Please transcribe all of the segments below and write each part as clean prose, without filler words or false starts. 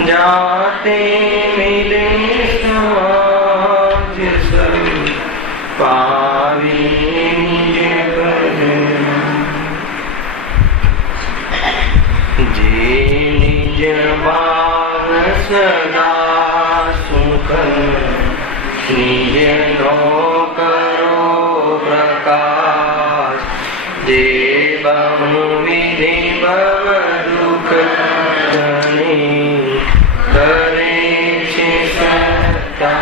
जाते मिले साज सब पावी निज भजन। जे निज भाव सदा सुख निज नो करो प्रकाश। जे बहुविधि भव दुख करे छे सत्ता।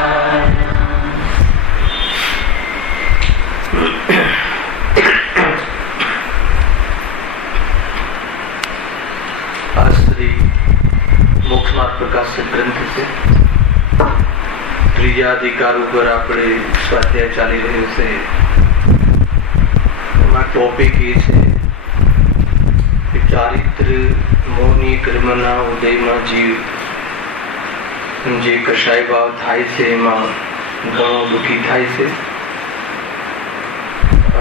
श्री मोक्ष मार्ग प्रकाशित ग्रंथ से ત્રીજા અધિકાર ઉપર આપણે સ્વાધ્યાય ચાલી રહ્યો છે. એમાં ટોપિક એ છે કે ચારિત્ર મોહની કર્મના ઉદયમાં જીવ જે કશાય ભાવ થાય છે એમાં ઘણો દુઃખી થાય છે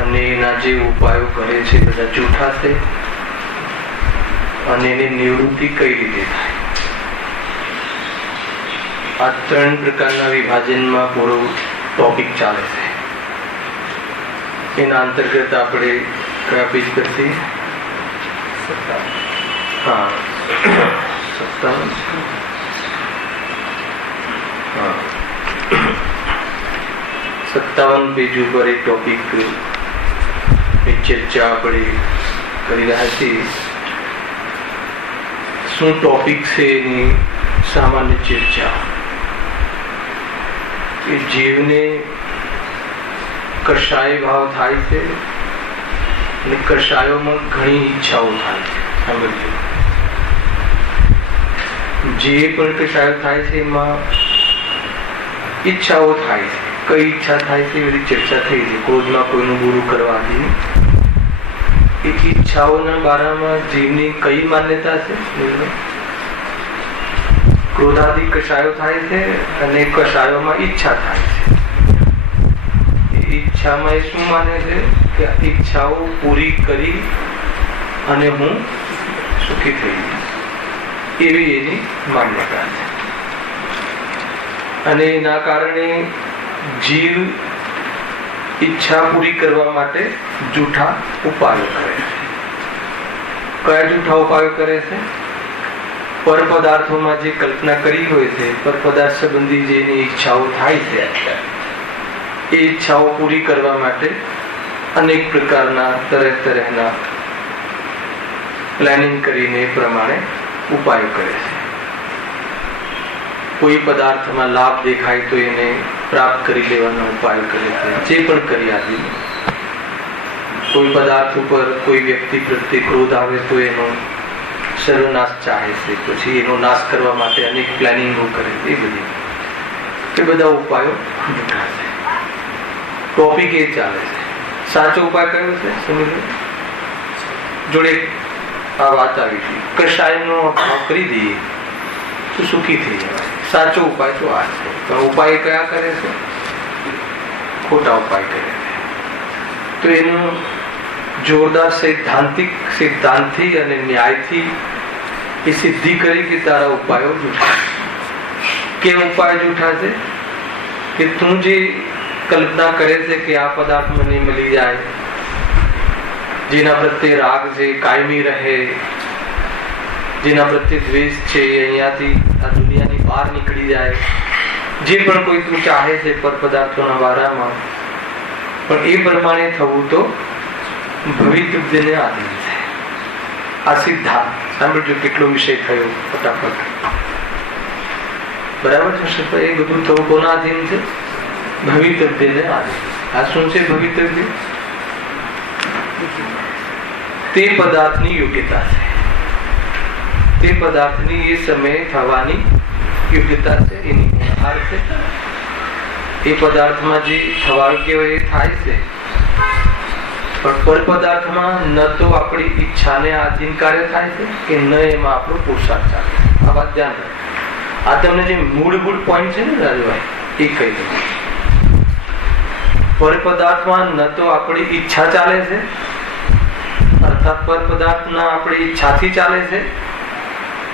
અને એના જે ઉપાયો કરે છે બધા જૂઠા છે અને એની નિવૃત્તિ કઈ રીતે થાય. આ ત્રણ પ્રકારના વિભાજનમાં પૂરો ટોપિક ચાલે છે. એના અંતર્ગત આપણે કયા પેજ પરથી 57 પેજ ઉપર એક ટોપિક ચર્ચા આપણે કરી રહ્યા છીએ. શું ટોપિક છે એની સામાન્ય ચર્ચા કે જીવને કશાય ભાવ થાય છે અને કશાયોમાં ઘણી ઈચ્છાઓ થાય છે. સાંભળજો, જે પણ કશાયો થાય છે એમાં ઈચ્છાઓ થાય છે. કઈ ઈચ્છા થાય છે એવી ચર્ચા થઈ છે. ક્રોધમાં કોઈનું બુરું કરવાથી એ ઈચ્છાઓના બારામાં જીવની કઈ માન્યતા છે. ક્રોધાદી કશાયો થાય છે અને કશાયોમાં ઈચ્છા થાય છે. ઈચ્છામાં એ શું માને છે કે ઈચ્છાઓ પૂરી કરી અને હું સુખી થઈ એવી એની માન્યતા છે. અને એના કારણે જીવ ઈચ્છા પૂરી કરવા માટે જૂઠા ઉપાયો કરે છે. કયા જૂઠા ઉપાયો કરે છે? પર પદાર્થોમાં જે કલ્પના કરી હોય છે, પર પદાર્થ સંબંધી જેની ઈચ્છાઓ થાય છે, એ ઈચ્છાઓ પૂરી કરવા માટે અનેક પ્રકારના તરહના પ્લાનિંગ કરીને એ પ્રમાણે ઉપાયો કરે છે. કોઈ પદાર્થમાં લાભ દેખાય તો એને પ્રાપ્ત કરી લેવાનો ઉપાય કરે છે. જે પણ કરી આપી, કોઈ પદાર્થ ઉપર કોઈ વ્યક્તિ પ્રત્યે ક્રોધ આવે તો એનો સર્વનાશ ચાહે છે, પછી એનો નાશ કરવા માટે અનેક પ્લાનિંગો કરે છે. એ બધા ઉપાયો જૂઠા છે. ટોપિક એ ચાલે છે. સાચો ઉપાય કયો છે સમજો. જોડે આ વાત આવી છે, કશાયનો અભાવ કરી દઈએ તો સુખી થઈ જવાય. સાચો ઉપાય તો આ છે. પણ ઉપાય કયા કરે છે? ખોટા ઉપાય કરે છે. તો એનું જોરદાર સિદ્ધાંતથી અને ન્યાયથી એ સિદ્ધિ કરી કે તારા ઉપાયો જૂઠા. કેમ ઉપાય જૂઠા છે? કે તું જે કલ્પના કરે છે કે આ પદાર્થ મને મળી જાય, જેના પ્રત્યે રાગ છે કાયમી રહે, જેના પ્રત્યે દ્વેષ છે અહીંયાથી આ દુનિયાની બહાર નીકળી જાય, જે પણ કોઈ તું ચાહે છે પર પદાર્થોના વારામાં, પણ એ પ્રમાણે થવું તો ભવિતવ્યને આધીન છે. આ સિદ્ધાંત સાંભળજો. કેટલો વિષય થયો ફટાફટ. બરાબર છે? એ બધું થવું કોના આધીન છે? ભવિતવ્યને આધીન. આ શું છે ભવિતવ્ય? તે પદાર્થની યોગ્યતા છે. તે પદાર્થની એ સમયે થવાની યોગ્યતા છે, એની ગુણહાર છે. એ પદાર્થમાં જે થવા યોગ્ય હોય એ થાય છે. પણ પર પદાર્થમાં ન તો આપણી ઈચ્છાને આધીન કાર્ય થાય છે કે ન એમાં આપણો પુરુષાર્થ ચાલે છે. આ વાત ધ્યાન રાખો. આ તમને જે મૂળભૂત પોઈન્ટ છે ને રાજુભાઈ, એ કહી દઉં. પર પદાર્થમાં ન તો આપણી ઈચ્છા ચાલે છે, અર્થાત પર પદાર્થ ના આપણી ઈચ્છાથી ચાલે છે,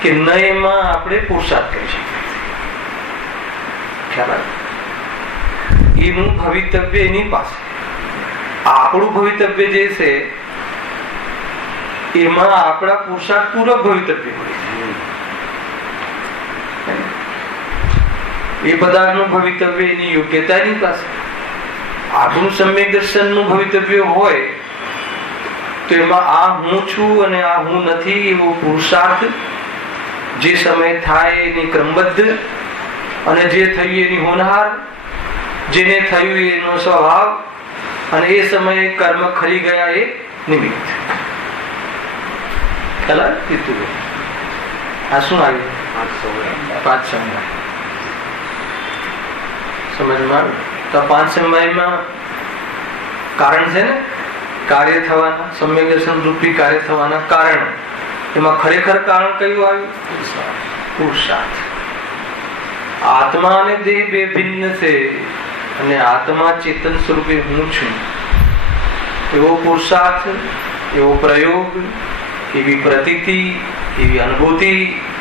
કે ન એમાં આપણે પુરુષાર્થ કરી શકીએ. ખ્યાલ આવે? એનું ભવિતવ્ય એની પાસે, આપણું ભવિતવ્ય જે છે એમાં આપણા પુરુષાર્થ પૂર્વક ભવિતવ્ય હોય છે. એ પદાર્થનું ભવિતવ્ય એની યોગ્યતા એની પાસે. આપણું સમ્યક દર્શનનું ભવિતવ્ય હોય તો એમાં આ હું છું અને આ હું નથી એવો પુરુષાર્થ જે સમય થાય એની ક્રમબદ્ધ, અને જે થયું એની હોનહાર, જેને થયું એનો સ્વભાવ, અને એ સમયે કર્મ ખરી ગયા એ નિમિત્ત. આ શું આવ્યું? 5 સમવાય. સમજમાં તો 5 સમવાયમાં કારણ છે ને, કાર્ય થવાના, સમ્યક દર્શન રૂપી કાર્ય થવાના કારણ. એમાં ખરેખર કારણ કયું આવ્યું? પુરુષાર્થ. આત્મા અને દેહ બે ભિન્ન છે, અને આત્મા ચેતન સ્વરૂપે હું છું એવો પુરુષાર્થ, એવો પ્રયોગ, એવી પ્રતીતિ, એવી અનુભૂતિ,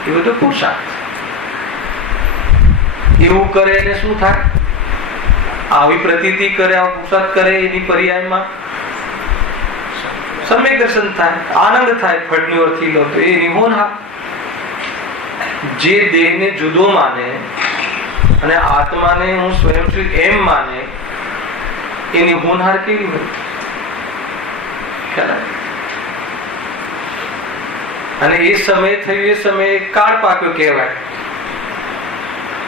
એ બધો પુરુષાર્થ. એવું કરે એને શું થાય? આવી પ્રતીતિ કરે, આવો પુરુષાર્થ કરે, એની પર્યાયમાં સમ્યક દર્શન થાય, આનંદ થાય. ફળની ઓરથી લો તો એની હોનહાર. જે દેહને જુદો માને અને આત્માને હું સ્વયં છું એમ માને, એની હોનહાર કેવી હોય? અને એ સમય થયું, એ સમયે કાળ પાક્યો કહેવાય.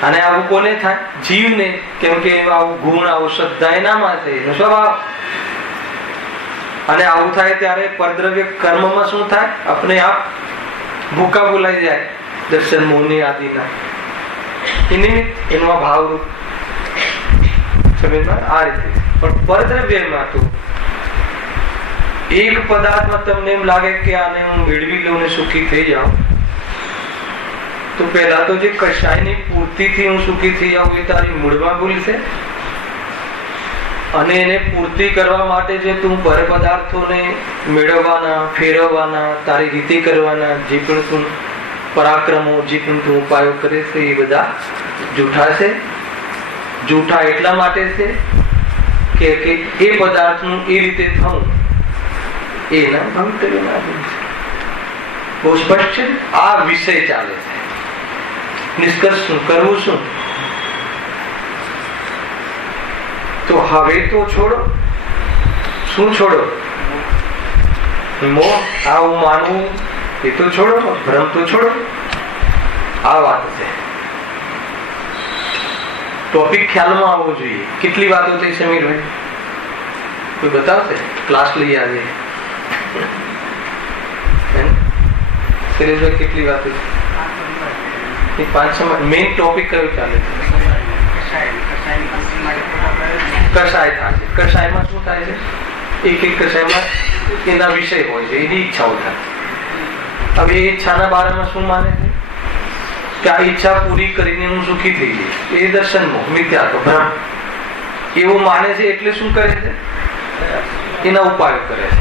અને આવું કોને થાય? જીવને. કેમ કે આવું ગુણ, આવું શ્રદ્ધા એનામાં છે, એનો સ્વભાવ. અને આવું થાય ત્યારે પરદ્રવ્ય કર્મમાં શું થાય? આપણે આપ ભૂકા બોલાઈ જાય દર્શન મોહની આદિના. એ નિમિત્ત એમાં ભાવરૂપ સમજમાં આ રીતે. પણ પરદ્રવ્યમાં તો એક પદાર્થમાં તમને એમ લાગે કે આને હું મેળવી લઉં ને સુખી થઈ જાઉં, તો પહેલા તો જે કશાયની પૂર્તિથી હું સુખી થઈ જાઉં એ તારી મૂળમાં ભૂલ છે. અને એને પૂર્તિ કરવા માટે જે તું પર પદાર્થોને મેળવવાના, ફેરવવાના, તારી રીતે કરવાના જે પણ તું પરાક્રમો, જે પણ તું ઉપાયો કરે છે એ બધા જૂઠા છે. જૂઠા એટલા માટે છે કે એ પદાર્થનું એ રીતે થવું એના ભવિતવ્યના છે. બહુ સ્પષ્ટ છે. આ વિષય ચાલે છે. નિષ્કર્ષ શું કરવું? શું તો હવે તો છોડો. શું છોડો? મોહ, આવું માનવું એ તો છોડો, ભ્રમ તો છોડો. આ વાત છે. ટોપિક ખ્યાલમાં આવવો જોઈએ. કેટલી વાતો થઈ સમીરભાઈ? કોઈ બતાવશે? ક્લાસ લઈ આવીએ. સુરેશભાઈ કેટલી વાતો? 5 સમય. મેઇન ટોપિક કયો ચાલે છે? કશાય થાય છે. કશાયમાં શું થાય છે? એક કશાયમાં એના વિષય હોય છે, એની ઈચ્છાઓ થાય. હવે એ ઈચ્છાના બારામાં શું માને છે? કે આ ઈચ્છા પૂરી કરીને હું સુખી થઈ જઈશ. એ દર્શન મોહ, મિથ્યા તો ભ્રમ. એવું માને છે એટલે શું કરે છે? એના ઉપાયો કરે છે.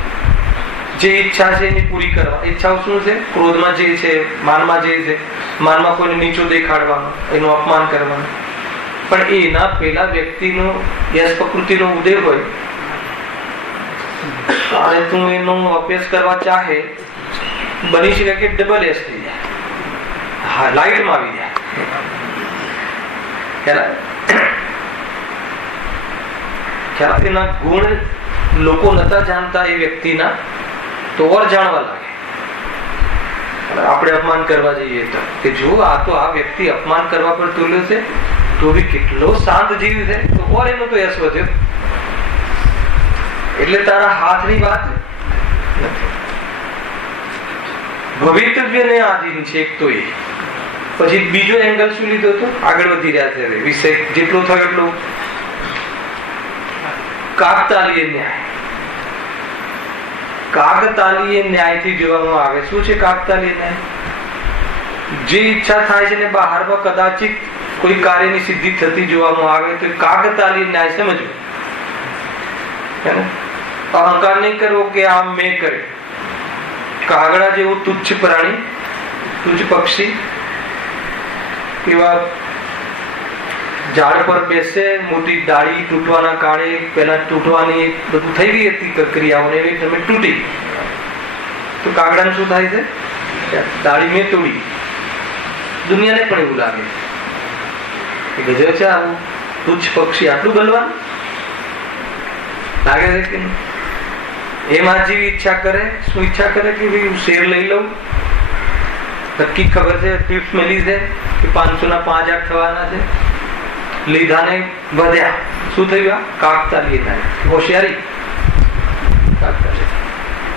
જે ઈચ્છા છે એની પૂરી કરવા. ઈચ્છાઓ શું છે? ક્રોધમાં જે છે, માનમાં જે છે, માનમાં કોઈને નીચું દેખાડવાનો, એનું અપમાન કરવાનું. પણ એના પેલા વ્યક્તિનો યશ પ્રકૃતિનો ઉદય હોય અને તું એનો અભ્યાસ કરવા ચાહે, બની શકે કે ડબલ યશ થઈ જાય. હા, લાઈટમાં આવી જાય. એના ગુણ લોકો નતા જાણતા એ વ્યક્તિના, તો ઓર જાણવા લાગે. આપણે અપમાન કરવા જઈએ તો કે જો આ તો આ વ્યક્તિ અપમાન કરવા પર તુલ્યો છે, તો બી કેટલો શાંત જીવ છે, તો ઓર એનો તો યશ વધ્યો. એટલે તારા હાથની વાત નથી. ભવિતવ્યને આધીન છે એક તો એ. પછી બીજો એંગલ શું લીધો હતો? આગળ વધી રહ્યા છે વિષય જેટલો થયો એટલું. કાકતાલીય ન્યાય. કાકતાલીય ન્યાયથી જોવામાં આવે. શું છે કાકતાલીય ન્યાય? જે ઈચ્છા થાય છે ને બહારમાં કદાચિત કોઈ કાર્યની સિદ્ધિ થતી જોવામાં આવે તો કાકતાલીય ન્યાય સમજવો. અહંકાર નહીં કરવો કે આમ મેં કર્યું. કાગડા જેવું તુચ્છ પ્રાણી તુજ પક્ષી એવા ઝાડ પર બેસે, મોટી ડાળી તૂટવાના કાળે પેલા તૂટવાની બધું થઈ ગઈ હતી પ્રક્રિયાઓને, એવી તમે તૂટી તો કાગડાને શું થાય છે? ડાળી મેં તોડી. દુનિયાને પણ એવું લાગે કે ગજબ છે આવું તુચ્છ પક્ષી આટલું બલવાન લાગે છે કે નહીં? એમ આજીવી ઈચ્છા કરે. શું ઈચ્છા કરે? કે ભાઈ હું શેર લઈ લઉં. નક્કી ખબર છે, ટિપ્સ મળી છે કે 500 ના 5000 થવાના છે. લીધા ને વધ્યા. શું થયું? આ કાકતા લીધા, હોશિયારી.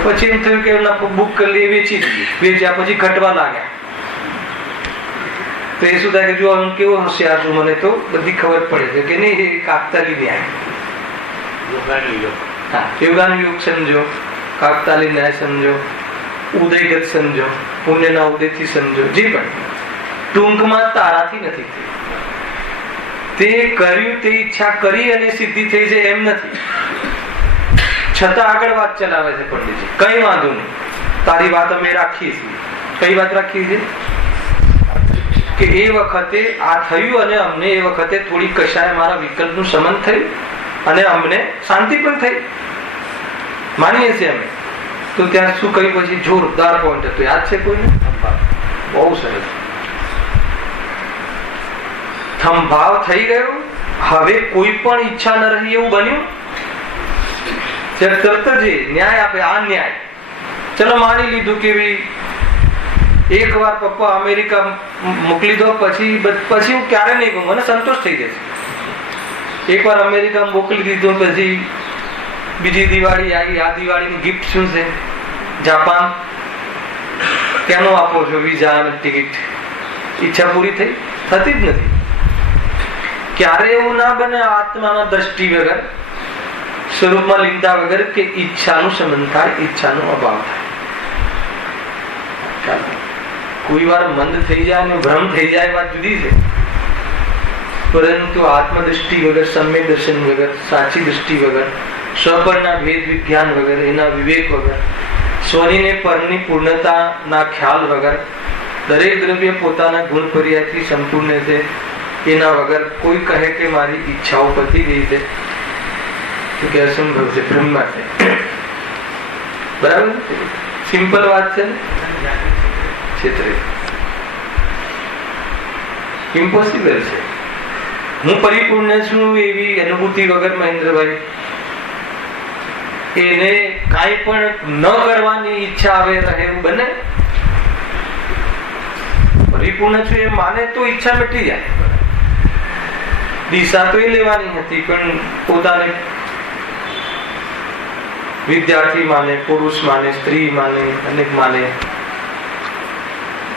પછી એમ થયું કે એમના બુક કરી લઈએ, વેચી દીધી. વેચ્યા પછી ઘટવા લાગ્યા. તો એ શું થાય કે જો હું કેવો હોશિયાર છું, મને તો બધી ખબર પડે છે કે નહીં, એ કાકતાલી ન્યાય. યોગાન યુગ સમજો, કાકતાલી ન્યાય સમજો, ઉદયગત સમજો, પુણ્યના ઉદયથી સમજો. જે પણ ટૂંકમાં તારાથી નથી થયું. તે કર્યું તે ઈચ્છા કરી અને સિદ્ધિ થઈ છે એમ નથી. છતાં આગળ વાત ચલાવે છે પંડિતજી. કઈ વાંધો નહીં, તારી વાત અમે રાખીએ છીએ. કઈ વાત રાખીએ છીએ? કે એ વખતે આ થયું અને અમને એ વખતે થોડી કશાય મારા વિકલ્પનું સમન થયું અને અમને શાંતિ પણ થઈ, માનીએ છીએ અમે. તો ત્યાં શું કહ્યું પછી? જોરદાર પોઈન્ટ હતો, યાદ છે કોઈને? બહુ સરસ. થંભાવ થઈ ગયો. હવે કોઈ પણ ઈચ્છા ન રહી એવું બન્યું. તરત જ ન્યાય આપે. આ ન્યાય ચલો માની લીધું કે ભાઈ એક વાર પપ્પા અમેરિકા મોકલી દો, પછી હું ક્યારે નહીં કહું, મને સંતોષ થઈ જશે. એક વાર અમેરિકા મોકલી દીધું, પછી બીજી દિવાળી આવી. આ દિવાળીની ગિફ્ટ શું છે? જાપાન. ક્યાંનો આપો છો વિઝા અને ટિકિટ? ઈચ્છા પૂરી થઈ? થતી જ નથી. ક્યારે એવું ના બને આત્માના દ્રષ્ટિ વગર, સ્વરૂપમાં લીધા વગર કે ઈચ્છાનું સમન થાય, ઈચ્છાનો અભાવ થાય. કોઈ વાર મંદ થઈ જાય અને ભ્રમ થઈ જાય, વાત જુદી છે. પરંતુ આત્મદ્રષ્ટિ વગર, સમ્યક દર્શન વગર, સાચી દ્રષ્ટિ વગર, સ્વપરના ભેદ વિજ્ઞાન વગર, એના વિવેક વગર, સ્વની ને પરની પૂર્ણતાના ખ્યાલ વગર, દરેક દ્રવ્ય પોતાના ગુણ પર્યાયથી સંપૂર્ણ છે એના વગર કોઈ કહે કે મારી ઈચ્છાઓ પતી ગઈ છે, તો કે અસંભવ છે, બ્રહ્મા છે. બરાબર? સિમ્પલ વાત છે ને? ઇમ્પોસિબલ છે. હું પરિપૂર્ણ છું એવી અનુભૂતિ વગર મહેન્દ્રભાઈ એને કાંઈ પણ ન કરવાની ઈચ્છા આવે રહે એવું બને? પરિપૂર્ણ છું એમ માને તો ઈચ્છા મટી જાય. દિશા તો એ લેવાની હતી, પણ પોતાને વિદ્યાર્થી માને, પુરુષ માને, સ્ત્રી માને, અનેક માને,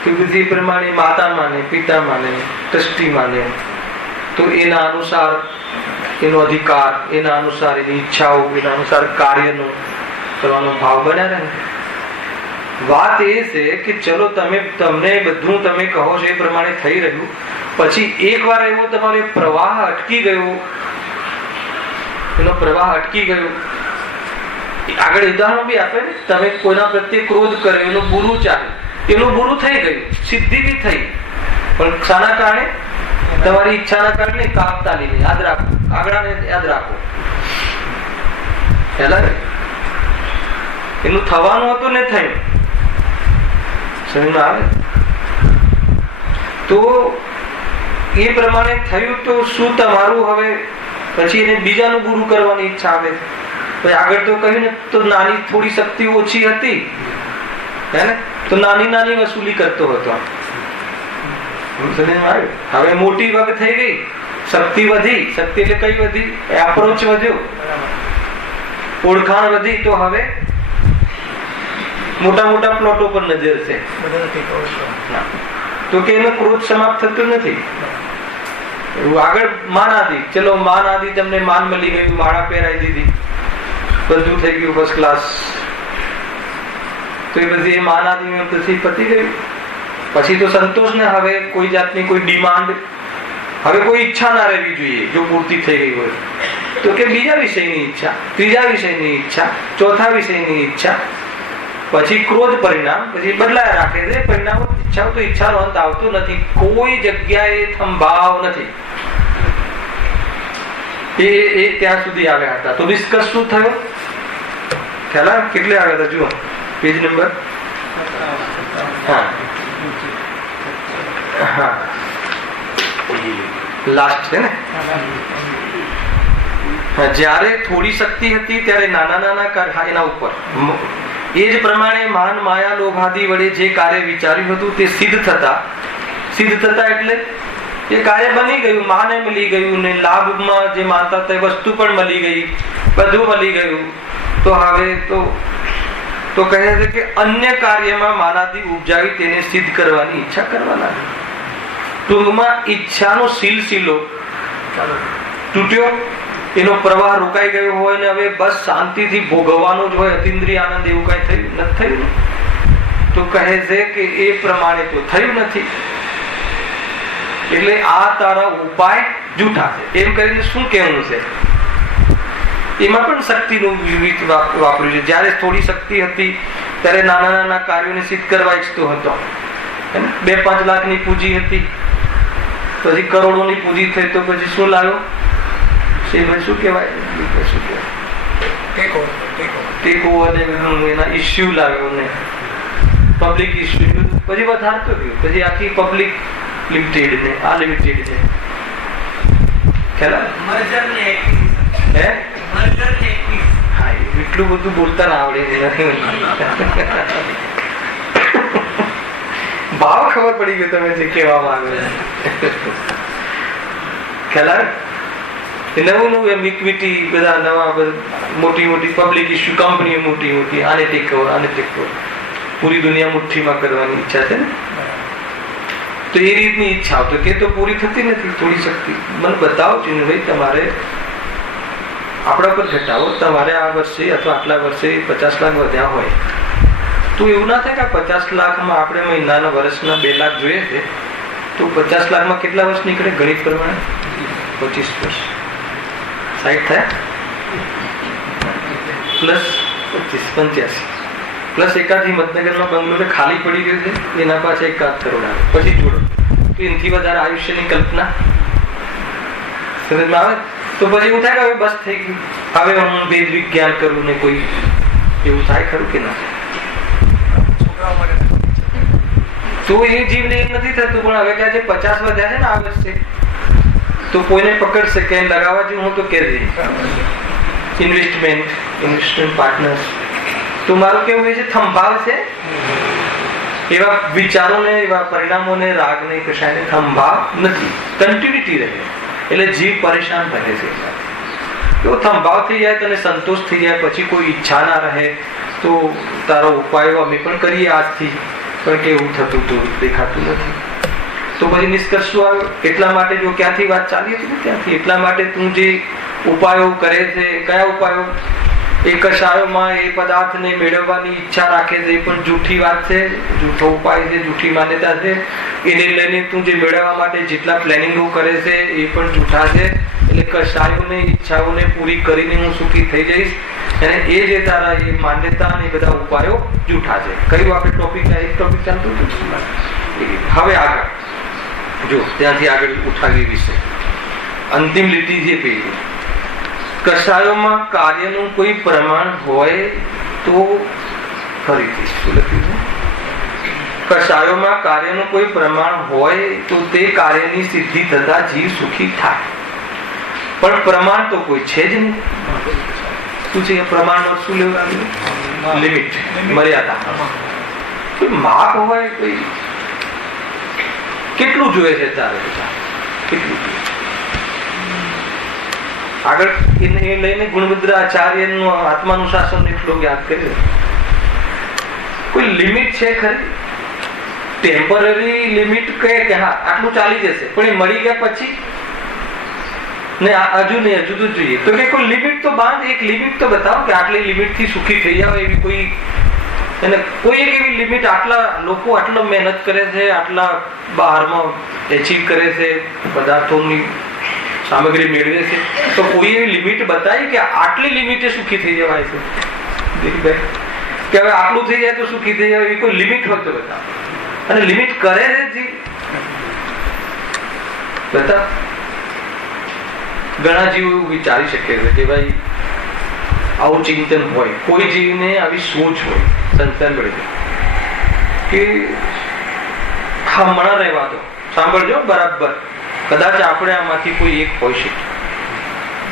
કે બુદ્ધિ પ્રમાણે માતા માને, પિતા માને, ટ્રસ્ટી માને, તો એના અનુસાર એનો અધિકાર, એના અનુસાર એની ઈચ્છાઓ, એના અનુસાર કાર્યનો કરવાનો ભાવ બન્યા રહે. વાત એ છે કે ચલો તમને બધું તમે કહો છો એ પ્રમાણે થઈ રહ્યું, પછી એક વાર એવો તમારો પ્રવાહ અટકી ગયો, એનો પ્રવાહ અટકી ગયો. આગળ ઉદાહરણ બી આપે, તમે કોઈના પ્રત્યે ક્રોધ કર્યો, એનું બુરું ચાલ્યું, એનું બુરું થઈ ગયું, સિદ્ધિ બી થઈ, પણ શાના કારણે? તમારી ઈચ્છાના કારણે. કાપતા લીધી. યાદ રાખો, આગળને યાદ રાખો. એનું થવાનું હતું ને થયું. સમજમાં આવે? તો એ પ્રમાણે થયું, તો શું તમારું હવે પછી એને બીજાનું ગુરુ કરવાની ઈચ્છા આવે? પછી આગળ તો કહ્યું ને, તો નાની થોડી શક્તિ ઓછી હતી હે ને, તો નાની નાની વસૂલી કરતો હતો. હવે મોટી વગ થઈ ગઈ, શક્તિ વધી. શક્તિ એટલે કઈ વધી? એપ્રોચ વધ્યો, ઓળખાણ વધી, તો હવે મોટા મોટા પ્લોટો પર નજર છે. તો કે એનો ક્રોધ સમાપ્ત થતો નથી. આગળ માન આદિ, ચલો માન આદિ, તમને માન મળી ગયું, માળા પહેરાવી દીધી, બધું થઈ ગયું ફર્સ્ટ ક્લાસ. તો એ બધી એ માન આદિ પછી પતી ગયું. પછી તો સંતોષ ને, હવે કોઈ જાતની કોઈ ડિમાન્ડ, હવે કોઈ ઈચ્છા ના રહેવી જોઈએ. જો પૂર્તિ થઈ ગઈ હોય તો કે બીજા વિષયની ઈચ્છા, ત્રીજા વિષયની ઈચ્છા, ચોથા વિષયની ઈચ્છા, પછી ક્રોધ પરિણામ, પછી બદલાયા રાખે છે પરિણામો. ઈચ્છાઓ તો ઈચ્છાનો અંત આવતો નથી, કોઈ જગ્યાએ થંભાવ નથી. એ ત્યાં સુધી આવ્યા હતા. તો નિષ્કર્ષ શું થયો? ખ્યાલ કેટલે આવ્યા હતા? જુઓ પેજ નંબર, લાસ્ટ છે ને. જ્યારે થોડી શક્તિ હતી ત્યારે નાના નાના એના ઉપર એ જ પ્રમાણે માન માયા લોભાદી વડે જે કાર્ય વિચાર્યું હતું તે સિદ્ધ થતા એટલે એ કાર્ય બની ગયું, માને મળી ગયું ને લાભમાં જે માનતા હતા એ વસ્તુ પણ મળી ગઈ, બધું મળી ગયું. તો હવે તો કહે છે કે અન્ય કાર્યમાં માનાદી ઉપજાવી તેને સિદ્ધ કરવાની ઈચ્છા કરવા લાગે. ટૂંકમાં ઈચ્છાનો સિલસિલો તૂટ્યો, એનો પ્રવાહ રોકાઈ ગયો હોય ને હવે બસ શાંતિથી ભોગવવાનું જ હોય, અતિન્દ્રિય આનંદ એવું કઈ થયું નથી થયું. તો કહે છે કે એ પ્રમાણે તો થયું નથી, એટલે આ તારા ઉપાય જૂઠા છે. એમ કરીને શું કહેવું છે? એમાં પણ શક્તિનું વિવિધ વાપર્યું છે. જ્યારે થોડી શક્તિ હતી ત્યારે નાના નાના કાર્યોને સિદ્ધ કરવા ઈચ્છતો હતો. 2-5 લાખની પૂંજી હતી, પછી કરોડોની પૂંજી થઈ, તો પછી શું લાવ્યો? શું કહેવાય? ટેકો અને એના ઇસ્યુ લાવ્યો ને પબ્લિક ઇસ્યુ, પછી વધારતો ગયો, પછી આખી પબ્લિક લિમિટેડ ને આ લિમિટેડ છે. એટલું બધું બોલતા ના આવડે. ભાવ ખબર પડી ગયો તમે જે કહેવા માંગો ખ્યાલ. નવું એમ ઇક્વિટી, બધા નવા મોટી મોટી પબ્લિક ઇસ્યુ કંપનીઓ મોટી મોટી, આને ટેકો પૂરી દુનિયા મુઠ્ઠીમાં કરવાની ઈચ્છા છે ને. તો એ રીતની ઈચ્છા તો કે તો પૂરી થતી નથી. થોડી શક્તિ મને બતાવો ભાઈ, તમારે આપણા પર ઘટાવો, તમારે આ વર્ષે અથવા આટલા વર્ષે 50 લાખ વધ્યા હોય તો એવું ના થાય કે 50 લાખમાં આપણે મહિનાના વર્ષના 2 લાખ જોઈએ છે, તો 50 લાખમાં કેટલા વર્ષ નીકળે? ગણિત પ્રમાણે 25 વર્ષ, 60 થયા પ્લસ 25 85 પ્લસ એકાદ હિંમતનગરમાં બંગલોરે ખાલી પડી ગયું છે, એના પાસે 1 કરોડ આવે, પછી જોડો તો એનાથી વધારે આયુષ્યની કલ્પના સમજમાં આવે. તો પછી એવું થાય કે હવે બસ થઈ ગયું, હવે હું વેદ વિજ્ઞાન કરું ને કોઈ એવું થાય ખરું કે ના? તો એ જીવને એમ નથી થતું. પણ હવે ક્યાં છે 50 વધ્યા છે ને આ વર્ષે, તો કોઈને પકડશે કે લગાવવા જેવું હું તો કે ઇન્વેસ્ટમેન્ટ પાર્ટનર્સ. તો મારું કેવું છે થંભાવ છે, એવા વિચારોને એવા પરિણામોને રાગને કશાયને થંભાવ નથી, કન્ટિન્યુટી રહે. એટલે જીવ પરેશાન રહે છે. તો થંભાવ થઈ જાય, તને સંતોષ થઈ જાય, પછી કોઈ ઈચ્છા ના રહે, તો તારો ઉપાયો અમે પણ કરીએ આજથી, પણ કે એવું થતું તો દેખાતું નથી. તો પછી નિષ્કર્ષ શું આવ્યો? એટલા માટે જો ક્યાંથી વાત ચાલી હતી ને ત્યાંથી, એટલા માટે તું જે ઉપાયો કરે છે, કયા ઉપાયો? એ કશાયોમાં એ પદાર્થને મેળવવાની ઈચ્છા રાખે છે, એ પણ જૂઠી વાત છે, જૂઠો ઉપાય છે, જૂઠી માન્યતા છે. એને લઈને તું જે મેળવવા માટે જેટલા પ્લાનિંગો કરે છે એ પણ જૂઠા છે. એટલે કશાયોને ઈચ્છાઓને પૂરી કરીને હું સુખી થઈ જઈશ, અને એ જે તારા એ માન્યતા અને બધા ઉપાયો જૂઠા છે. કયું આપણે ટોપિક ચાલતું હતું? હવે આગળ જો ત્યાંથી આગળ ઉઠાવી વિશે અંતિમ લીટી જે પેલી, કશાયોમાં કાર્યનું કોઈ પ્રમાણ હોય તો ફરીથી શું લખ્યું છે? કશાયોમાં કાર્યનું કોઈ પ્રમાણ હોય તો તે કાર્યની સિદ્ધિ થતા જીવ સુખી થાય, પણ પ્રમાણ તો કોઈ છે જ નહીં. શું છે પ્રમાણનો? શું લેવું? લિમિટ, મર્યાદા, કોઈ માપ હોય, કોઈ કેટલું જોઈએ છે તારે, કેટલું આગળ એને લઈને ગુણવદ્ર આચાર્યનું આત્માનુશાસન એટલું યાદ કર્યું. કોઈ લિમિટ છે ખરી? ટેમ્પરરી લિમિટ કહે કે હા આટલું ચાલી જશે, પણ એ મળી ગયા પછી ને હજુ નહીં, હજુ તો જોઈએ. તો કે કોઈ લિમિટ તો બાંધ, એક લિમિટ તો બતાવો કે આટલી લિમિટ થી સુખી થઈ જાવ. એવી કોઈ એને કોઈ એક એવી લિમિટ, આટલા લોકો આટલો મહેનત કરે છે, આટલા બહારમાં એચીવ કરે છે, પદાર્થોની સામગ્રી મેળવે છે, તો કોઈ એવી લિમિટ બતાવી કે આટલી લિમિટે સુખી થઈ જવાય છે? કે હવે આટલું થઈ જાય તો સુખી થઈ જાય, એવી કોઈ લિમિટ હોય તો બતા. અને લિમિટ કરે છે જી બતા. ઘણા જીવ એવું વિચારી શકે છે કે ભાઈ આવું ચિંતન હોય, કોઈ જીવને આવી સોચ હોય સંતાન મળે કે હમણાં રહેવા દો. સાંભળજો બરાબર, કદાચ આપણે આમાંથી કોઈ એક હોય શકે.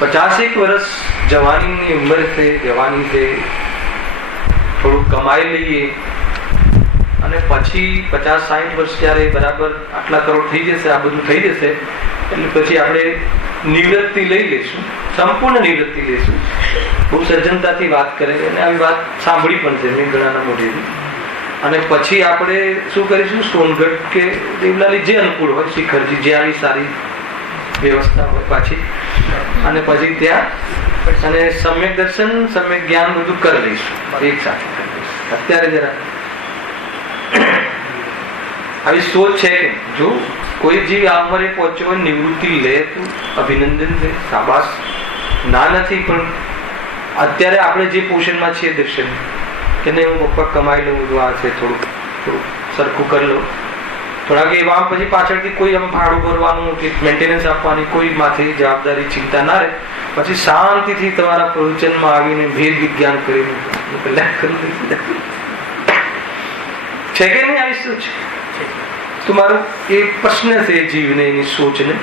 50 વર્ષ જવાનીની ઉંમર છે, જવાની છે, થોડું કમાઈ લઈએ અને પછી 50-60 વર્ષ જ્યારે બરાબર આટલા કરોડ થઈ જશે, આ બધું થઈ જશે, એટલે પછી આપણે નિવૃત્તિ લઈ લઈશું, સંપૂર્ણ નિવૃત્તિ લઈશું. બહુ સજ્જનતાથી વાત કરે અને આવી વાત સાંભળી પણ છે મેં ઘણાના મોઢેથી. અને પછી આપણે શું કરીશું, સોનગઢ કે દેવલાલી જે અનુકૂળ હોય, શિખરજી જે આવી સારી વ્યવસ્થા હોય પાછી, અને પછી ત્યાં અને સમ્યક દર્શન સમ્યક જ્ઞાન બધું કરી લઈશું એક સાથે. અત્યારે જરા આવી સોચ છે કે જો કોઈ જીવ આ ઉંમરે પહોંચ્યો હોય નિવૃત્તિ લે તો અભિનંદન છે, શાબાશ. ના નથી, પણ અત્યારે આપણે જે પોષણમાં છીએ દર્શન કે નહીં હું પપ્પા કમાઈ લઉં, બધું આ છે થોડુંક સરખું કરી લઉં, થોડાક એવા પછી પાછળથી કોઈ આમ ભાડું ભરવાનું કે મેન્ટેનન્સ આપવાની કોઈ માથે જવાબદારી ચિંતા ના રહે. પછી શાંતિથી તમારા પ્રવચનમાં આવીને ભેદ વિજ્ઞાન કરીને છે કે નહીં આવી સોચ? તમારો એ પ્રશ્ન છે જીવને, એની સોચને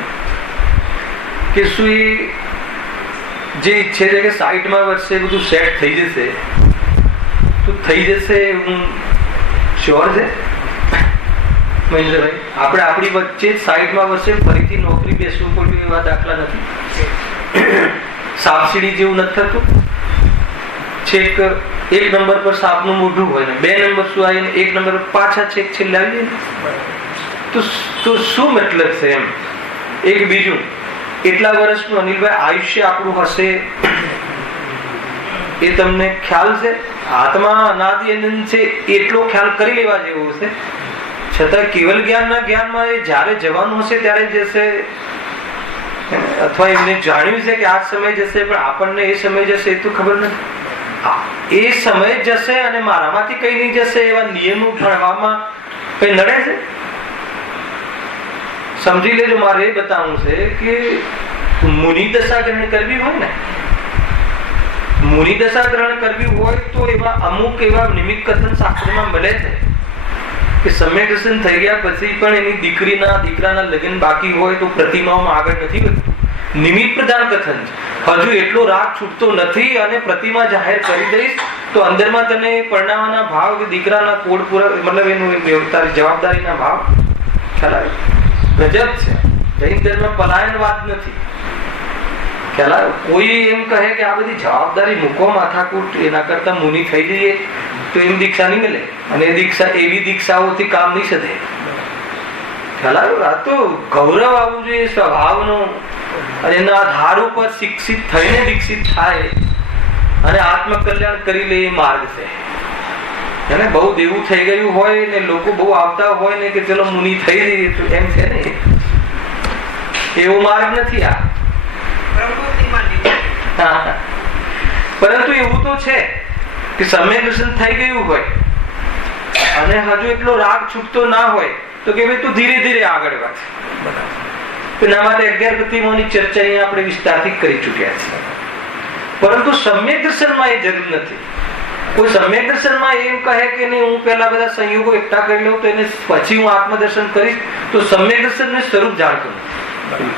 કે શું એ જે ઈચ્છે છે કે 60 વર્ષે બધું સેટ થઈ જશે તો થઈ જશે, હું શ્યોર છે મહેન્દ્રભાઈ? આપણે આપણી વચ્ચે 60 વર્ષે ફરીથી નોકરી બેસવું પડ્યું એવા દાખલા નથી. સાપસીડી જેવું નથી થતું. છેક 1 નંબર પર સાપનું મોઢું હોય ને 2 નંબર શું આવીને 1 નંબર પર પાછા છેક છેલ્લે આવી જાય તો શું મતલબ છે એમ? એક બીજું, એટલા વર્ષનું અનિલભાઈ આયુષ્ય આપણું હશે એ તમને ખ્યાલ છે? આત્મા અનાદિ અનંત છે એટલો ખ્યાલ કરી લેવા જેવો છે. છતાં કેવલ જ્ઞાનના જ્ઞાનમાં એ જ્યારે જવાનું હશે ત્યારે જશે, અથવા એમને જાણ્યું છે કે આ સમય જશે, પણ આપણને એ સમય જશે એ તો ખબર નથી. એ સમય જશે અને મારામાંથી કઈ નહીં જશે એવા નિયમો ભણવામાં કઈ નડે છે? સમજી લેજો, મારે એ બતાવવું છે કે મુનિ દશા ગ્રહણ કરવી હોય ને, મુનિ દશા ગ્રહણ કરવી હોય તો એવા અમુક એવા નિમિત્ત કથન શાસ્ત્રમાં મળે છે કે સમ્યક દર્શન થઈ ગયા પછી પણ એની દીકરાના લગ્ન બાકી હોય તો પ્રતિમાઓમાં આગળ નથી વધતું. નિમિત્ત પ્રધાન કથન છે. હજુ એટલો રાગ છૂટતો નથી અને પ્રતિમા જાહેર કરી દઈશ તો અંદરમાં તને પરણાવાના ભાવ કે દીકરાના કોડ પૂરા, મતલબ એનું જવાબદારીના ભાવ ખ્યાલ આવે. ગજબ છે. જૈન ધર્મ પલાયનવાદ નથી. ખ્યાલ આવે? કોઈ એમ કહે કે આ બધી જવાબદારી મૂકો માથાકૂટ, એના કરતા મુનિ થઈ જઈએ તો એમ દીક્ષા નહીં મળે, અને એવી દીક્ષાઓથી કામ નહીં સધે. ખ્યાલ આવ્યો? આ તો ગૌરવ આવવું જોઈએ સ્વભાવનું, અને એના આધાર ઉપર શિક્ષિત થઈને દીક્ષિત થાય અને આત્મકલ્યાણ કરી લે એ માર્ગ છે. એને બહુ દેવું થઈ ગયું હોય ને લોકો બહુ આવતા હોય ને કે ચલો મુનિ થઈ જઈએ તો એમ છે ને, એવો માર્ગ નથી આ. પરંતુ એવું તો છે કે સમ્યક દર્શન થઈ ગયું હોય અને હજુ એટલો રાગ છૂટતો ના હોય તો કે ભાઈ તું ધીરે ધીરે આગળ વધ. એના માટે 11 પ્રતિમાઓની ચર્ચા અહીંયા આપણે વિસ્તારથી કરી ચૂક્યા છીએ. પરંતુ સમ્યક દર્શનમાં એ જરૂર નથી. કોઈ સમ્યક દર્શનમાં એમ કહે કે નહીં હું પહેલા બધા સંયોગો એકઠા કરી લઉં તો એને પછી હું આત્મદર્શન કરીશ, તો સમ્યક દર્શનનું સ્વરૂપ જાણતો નથી.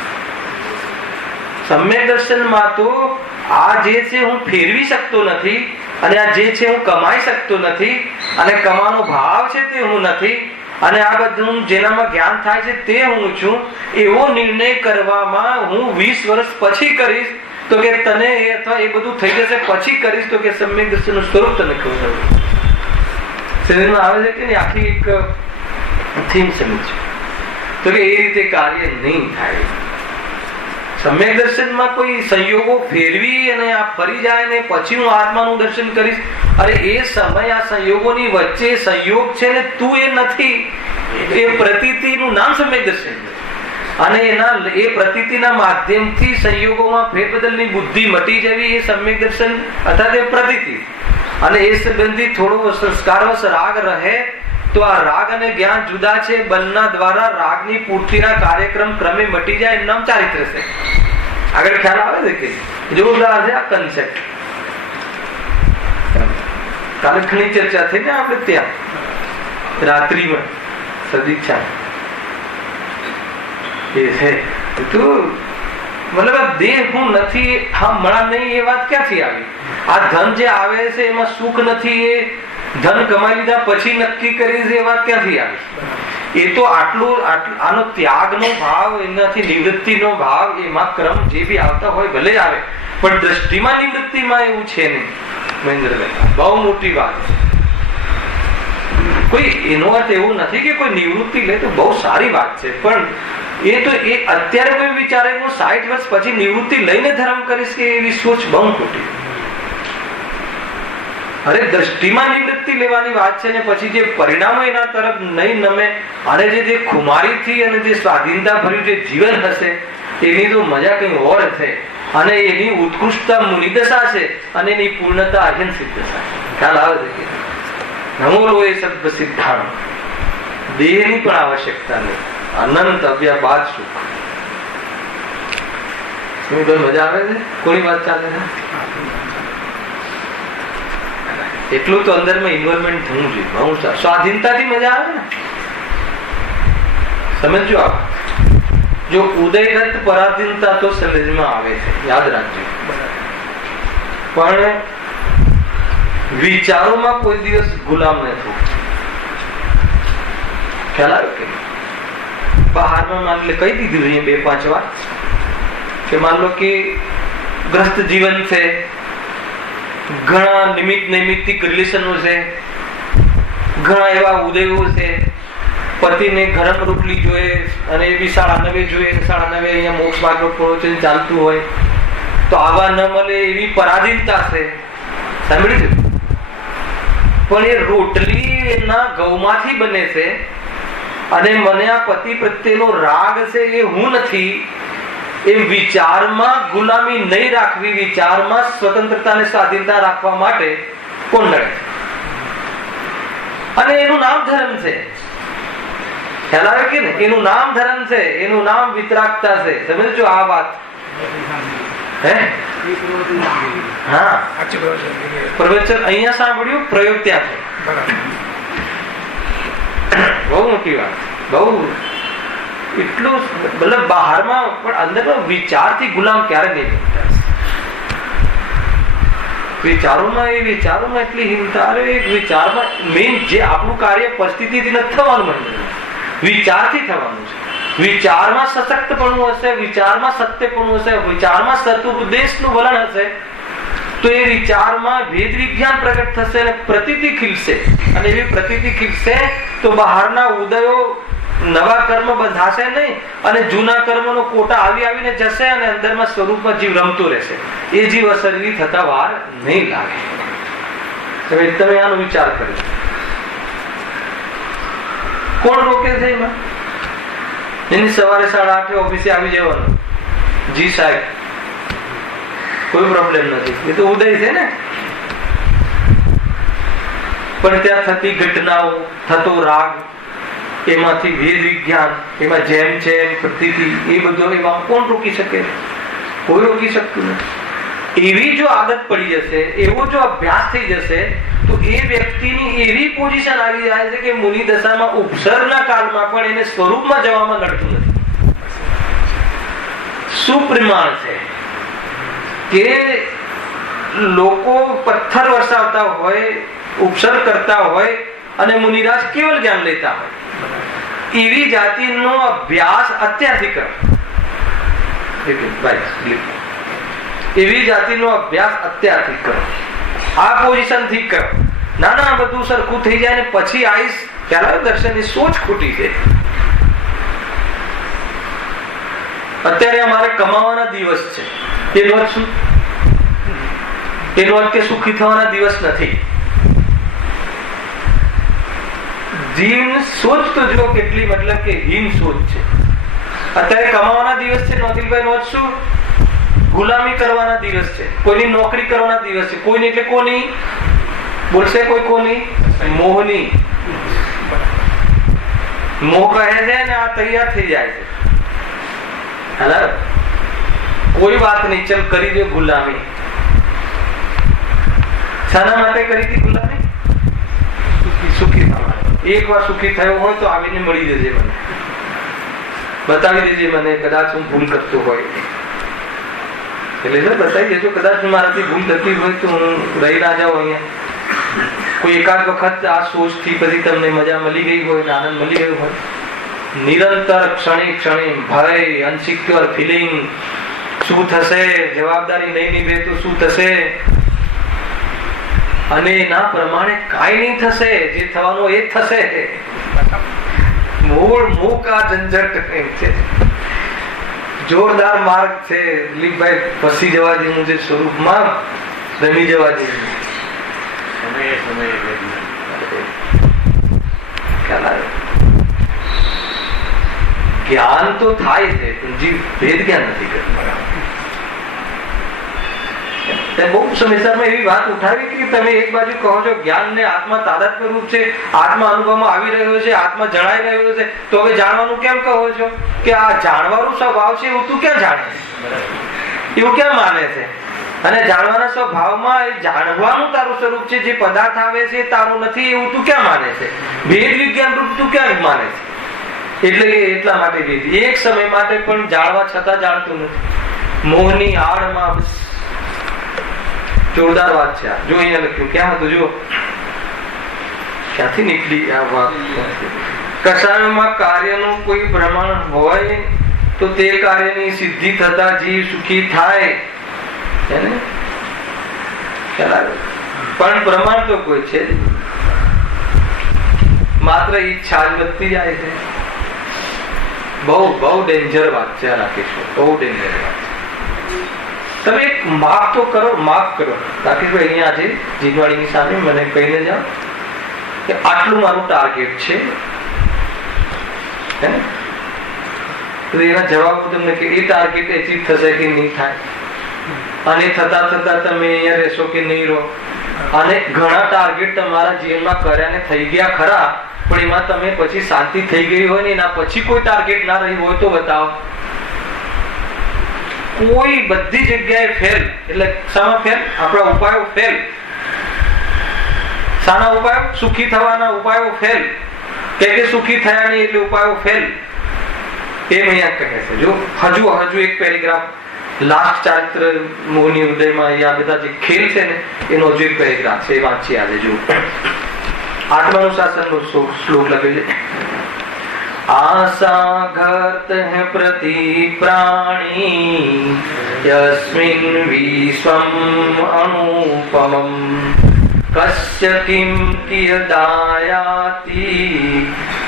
સમ્યક દર્શનમાં તો આ જે છે હું ફેરવી શકતો નથી, અને આ જે છે હું કમાઈ શકતો નથી, અને કમાવાનો ભાવ છે તે હું નથી, અને આ બધું જેનામાં જ્ઞાન થાય છે તે હું છું, એવો નિર્ણય કરવામાં હું 20 વર્ષ પછી કરીશ તો કે તને અથવા એ બધું થઈ જશે પછી કરીશ તો કે સમ્યક દર્શનનું સ્વરૂપ તને ખબર શરીરમાં આવે છે કે નહીં, આખી એક થીમ સમજ તો કે એ રીતે કાર્ય નહીં થાય. સમ્યક દર્શનમાં કોઈ સંયોગો ફેરવી અને આ ફરી જાય ને પછી હું આત્માનું દર્શન કરીશ, અરે એ સમય આ સંયોગોની વચ્ચે સંયોગ છે ને તું એ નથી, એ પ્રતીતિનું નામ સમ્યક દર્શન. અને એના એ પ્રતીતિના માધ્યમથી સંયોગોમાં ફેરબદલની બુદ્ધિ મટી જવી એ સમ્યક દર્શન અર્થાત એ પ્રતીતિ. અને એ સંબંધી થોડો સંસ્કારવશ રાગ રહે તો આ રાગ અને જ્ઞાન જુદા છે. બંના દ્વારા રાગની પૂર્તિના કાર્યક્રમ ક્રમે મટી જાય. એમ નામ ચારિત્ર છે. આગળ ખ્યાલ આવે છે કે જોરદાર છે આ કન્સેપ્ટ. કાલે ઘણી ચર્ચા થઈ ને આપણે ત્યાં રાત્રિમાં સદીક્ષા એ છે તું મતલબ દેહ હું નથી, હા મળા નહીં, એ વાત ક્યાંથી આવી? આ ધન જે આવે છે એમાં સુખ નથી, એ ધન કમાઈ લીધા પછી નક્કી કરી છે, એ વાત ક્યાંથી આવી? એ તો આટલું આનો ત્યાગનો ભાવ, એનાથી નિવૃત્તિનો ભાવ, એમાં ક્રમ જે બી આવતા હોય ભલે આવે, પણ દ્રષ્ટિમાં નિવૃત્તિમાં એવું છે નહીં. મહેન્દ્રભાઈ બહુ મોટી વાત છે. કોઈ એનો અર્થ એવું નથી કે કોઈ નિવૃત્તિ લે તો બહુ સારી વાત છે, પણ એ તો એ અત્યારે કોઈ વિચારે હું 60 વર્ષ પછી નિવૃત્તિ લઈને ધર્મ કરીશ કે એવી સોચ બહુ ખોટી. અરે દ્રષ્ટિમાં નિવૃત્તિ લેવાની વાત છે ને પછી જે પરિણામો એના તરફ નહીં નમે અને જે ખુમારીથી અને જે સ્વાધીનતા ભર્યું જે જીવન હશે એની તો મજા કઈ ઓર હશે. અને એની ઉત્કૃષ્ટતા મુનિદશા છે અને એની પૂર્ણતા અહિંસિત દશા છે. ખ્યાલ આવે છે? નમો લોએ સદ્ સિદ્ધાંત. દેહની પણ આવશ્યકતા નહીં, અનંત અવ્યાબાદ સુખ. મજા આવે છે? કોની વાત ચાલે છે? એટલું તો અંદરમાં ઇન્વોલ્વમેન્ટ થવું જોઈએ. સ્વાધીનતાથી મજા આવે ને. સમજો આપ, જો ઉદયગત પરાધીનતા તો સમજમાં આવે છે, યાદ રાખજો. પણ વિચારોમાં કોઈ દિવસ ગુલામ ન થવું. ખ્યાલ આવે કે બહારમાં માન લે કહી દીધું છે 2-5 વાર કે માન લો કે ગ્રસ્ત જીવન છે, ઘણા નૈમિત્તિક રિલેશનો છે, ઘણા એવા ઉદયો છે, પતિને ગરમ રોટલી જોઈએ અને એ બી 9:30 જોઈએ, 9:30 અહીંયા મોક્ષ માર્ગનું પ્રવચન ચાલતું હોય તો આવા ન મળે એવી પરાધીનતા છે. સાંભળ્યું છે? પણ એ રોટલી એના ગૌમાંથી બને છે અને મને આ પતિ પ્રત્યેનો રાગ છે એ હું નથી, એ વિચારમાં ગુલામી નહીં રાખવી, વિચારમાં સ્વતંત્રતા અને સ્વાધીનતા રાખવા માટે કોણ લડે? અને એનું નામ ધર્મ છે. ખ્યાલ આવે કે ને? એનું નામ ધર્મ છે, એનું નામ વિતરાગતા છે. સમજો આ વાત? હે હા, પ્રવચન અહીંયા સાંભળ્યું, પ્રયોગ ત્યાં છે. બહુ મોટી વાત. બહુ એટલું મતલબ બહારમાં પણ અંદરમાં વિચારથી ગુલામ ક્યારે નહીં બનતા. વિચારોમાં એટલી હિંમતા. અરે એક વિચારમાં મેઇન જે આપણું કાર્ય પરિસ્થિતિથી નથી થવાનું, વિચારથી થવાનું છે. વિચારમાં સશક્તપણું હશે, વિચારમાં સત્યપણું હશે, વિચારમાં સદુપદેશનું વલણ હશે તો એ વિચારમાં ભેદ વિજ્ઞાન પ્રગટ થશે અને પ્રતીતિ ખીલશે. અને એવી પ્રતીતિ ખીલશે તો બહારના ઉદયો નવા કર્મ બંધાશે નહીં અને જૂના કર્મનો કોટા આવીને જશે અને અંદરમાં સ્વરૂપમાં જીવ રમતો રહેશે. એ જીવ અશરીરી થતા વાર નહીં લાગે. તમે આનો વિચાર કર્યો? કોણ રોકે છે એમાં? એની સવારે 8:30 ઓફિસે આવી જવાનું. જી સાહેબ, કોઈ પ્રોબ્લેમ નથી, એ તો ઉદય છે ને. પણ ત્યાં થતી ઘટનાઓ, થતો રાગ, એમાંથી વેદ વિજ્ઞાન, એમાં જેમ છે એમ પ્રતીતિ, એ બધું એમાં કોણ રોકી શકે? કોઈ રોકી શકતું નથી. એવી જો આદત પડી જશે, એવો જો અભ્યાસ થઈ જશે તો એ વ્યક્તિની એવી પોઝિશન આવી જાય છે કે મુનિ દશામાં ઉપસર્ગના કાળમાં પણ એને સ્વરૂપમાં જવામાં લડતું નથી. સુપ્રમાણ છે કે લોકો પથ્થર વરસાવતા હોય, ઉપસર્ગ કરતા હોય અને મુનિરાજ કેવલ જ્ઞાન લેતા હોય. એવી જાતિનો અભ્યાસ અત્યારથી કરો. એવી જાતિનો અભ્યાસ અત્યારથી કરો, આ પોઝિશન થી કરો. ના બધું સરખું થઈ જાય ને પછી આવીશ ત્યારે દર્શનની સોચ ખોટી છે. અત્યારે અમારે કમાવાના દિવસ છે, એનો અર્થ શું? એનો અર્થ કે સુખી થવાના દિવસ નથી. જીવની સોચ તો જો કેટલી મતલબ કે હીન સોચ છે. અત્યારે કમાવાના દિવસ છે નોતિલભાઈ, નો અર્થ શું? ગુલામી કરવાના દિવસ છે, કોઈની નોકરી કરવાના દિવસ છે. કોઈની એટલે કોની? બોલશે કોઈ કોની? મોહની. મોહ કહે છે ને આ તૈયાર થઈ જાય છે. હેલો, કોઈ વાત નહીં, ચલ કરી દે ગુલામી. શાના માટે કરી હતી ગુલામી? સુખી થવા. એક વાર સુખી થયો હોય તો આવીને મળી જજે મને, બતાવી દેજે મને, કદાચ હું ભૂલ કરતો હોય એટલે બતાવી દેજો. કદાચ મારાથી ભૂલ થતી હોય તો હું રહી ના જાઉં અહીંયા. કોઈ એકાદ વખત આ સોચથી પછી તમને મજા મળી ગઈ હોય, આનંદ મળી ગયો હોય. નિરંતર ક્ષણે ક્ષણે ભય, અનસિક્યોર ફિલિંગ, શું થશે, જવાબદારી નહીં નિભે તો શું થશે, અને એના પ્રમાણે કાંઈ નહીં થશે, જે થવાનું એ થશે. મૂળ મૂક આ ઝંઝટ એમ છે. જોરદાર માર્ગ છે દિલીપભાઈ. ફસી જવા જેવું છે, સ્વરૂપમાં રમી જવા જેવું. જ્ઞાન તો થાય છે, જીવ ભેદ જ્ઞાન નથી કરતા. બહુ સમયસરમાં એવી વાત ઉઠાવી કે તમે એક બાજુ કહો છો જ્ઞાન ને આત્મા તાદાત્મ્ય રૂપ છે, આત્મા અનુભવમાં આવી રહ્યો છે, આત્મા જણાઈ રહ્યો છે, તો હવે જાણવાનું કેમ કહો છો? કે આ જાણવાનું સ્વભાવ છે એવું તું ક્યાં જાણે છે, એવું ક્યાં માને છે? અને જાણવાના સ્વભાવમાં એ જાણવાનું તારું સ્વરૂપ છે, જે પદાર્થ આવે છે તારું નથી એવું તું ક્યાં માને છે? ભેદ વિજ્ઞાન રૂપ તું ક્યાં માને છે? એટલે કે એટલા માટે એક સમય માટે પણ જાણવા છતાં જાણતું નથી. મોહની આડમાં. જોરદાર વાત છે. જો અહીંયા લખ્યું ક્યાં હતું, જો ક્યાંથી નીકળી આ વાત. કશાયમાં કાર્યનું કોઈ પ્રમાણ હોય તો તે કાર્યની સિદ્ધિ થતા જીવ સુખી થાય. પણ પ્રમાણ તો કોઈ છે, માત્ર ઈચ્છા જ વધતી જાય છે. બહુ બહુ ડેન્જર વાત છે આ રાકેશભાઈ, બહુ ડેન્જર વાત છે. તમે એક માફ તો કરો, માફ કરો રાકેશભાઈ. અહીંયા આજે જીનવાડીની સામે મને કહીને જાઓ કે આટલું મારું ટાર્ગેટ છે, તો એના જવાબ તમને કે એ ટાર્ગેટ એચીવ થશે કે નહીં થાય, અને થતા થતા તમે અહીંયા રહેશો કે નહીં રહો. અને ઘણા ટાર્ગેટ તમારા જીવનમાં કર્યા ને થઈ ગયા ખરા, પણ એમાં તમે પછી શાંતિ થઈ ગઈ હોય ને એના પછી કોઈ ટાર્ગેટ ના રહી હોય તો બતાવો. કોઈ બધી જગ્યાએ ફેલ. એટલે શામાં ફેલ? આપણા ઉપાયો ફેલ. શાના ઉપાયો? સુખી થવાના ઉપાયો ફેલ. કે સુખી થયા નહીં એટલે ઉપાયો ફેલ. એમ અહીંયા કહે છે. જો હજુ એક પેરેગ્રાફ લાસ્ટ ચારિત્ર મોહની ઉદયમાં આ બધા જે ખેલ છે ને એનો હજુ એક પેરેગ્રાફ છે, વાંચીએ આજે. જો આત્માનુશાસનનો શ્લોક લખ્યો છે. આશા ઘર્ત હે પ્રતિ પ્રાણી યસ્મિન વિશ્વમ અનુપમમ કસ્ય કિમ કિયદાયાતિ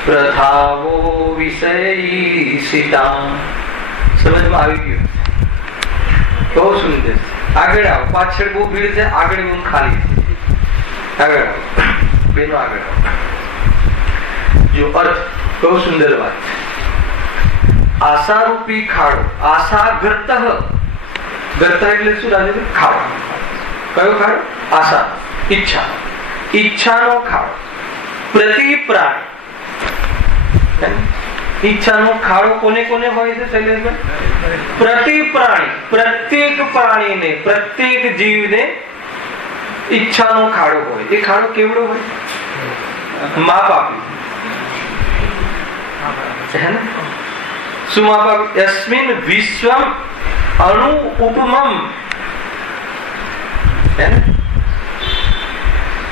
પ્રથાવો વિષયીસિતા. સમજમાં આવી ગયું? બહુ સુંદર. આગળ આવો. પાછળ બહુ ભીડ છે, આગળ હું ખાલી. આગળ આવો બેનો, આગળ આવો. જો અર્થ બહુ સુંદર વાત છે. આશારૂપી ખાડો. આશા ગર્ત. ગર્ત એટલે શું રાજે? ખાડો. કયો ખાડો? આશા, ઈચ્છા. ઈચ્છાનો ખાડો. પ્રતિ પ્રાણી. ઈચ્છાનો ખાડો કોને કોને હોય છે શૈલેષભાઈ? પ્રતિ પ્રાણી. પ્રત્યેક પ્રાણીને, પ્રત્યેક જીવને ઈચ્છાનો ખાડો હોય. એ ખાડો કેવડો હોય? માપ આપ્યું. શું માપ આપ્યું? યસ્મિન વિશ્વમ અણુ ઉપમમ.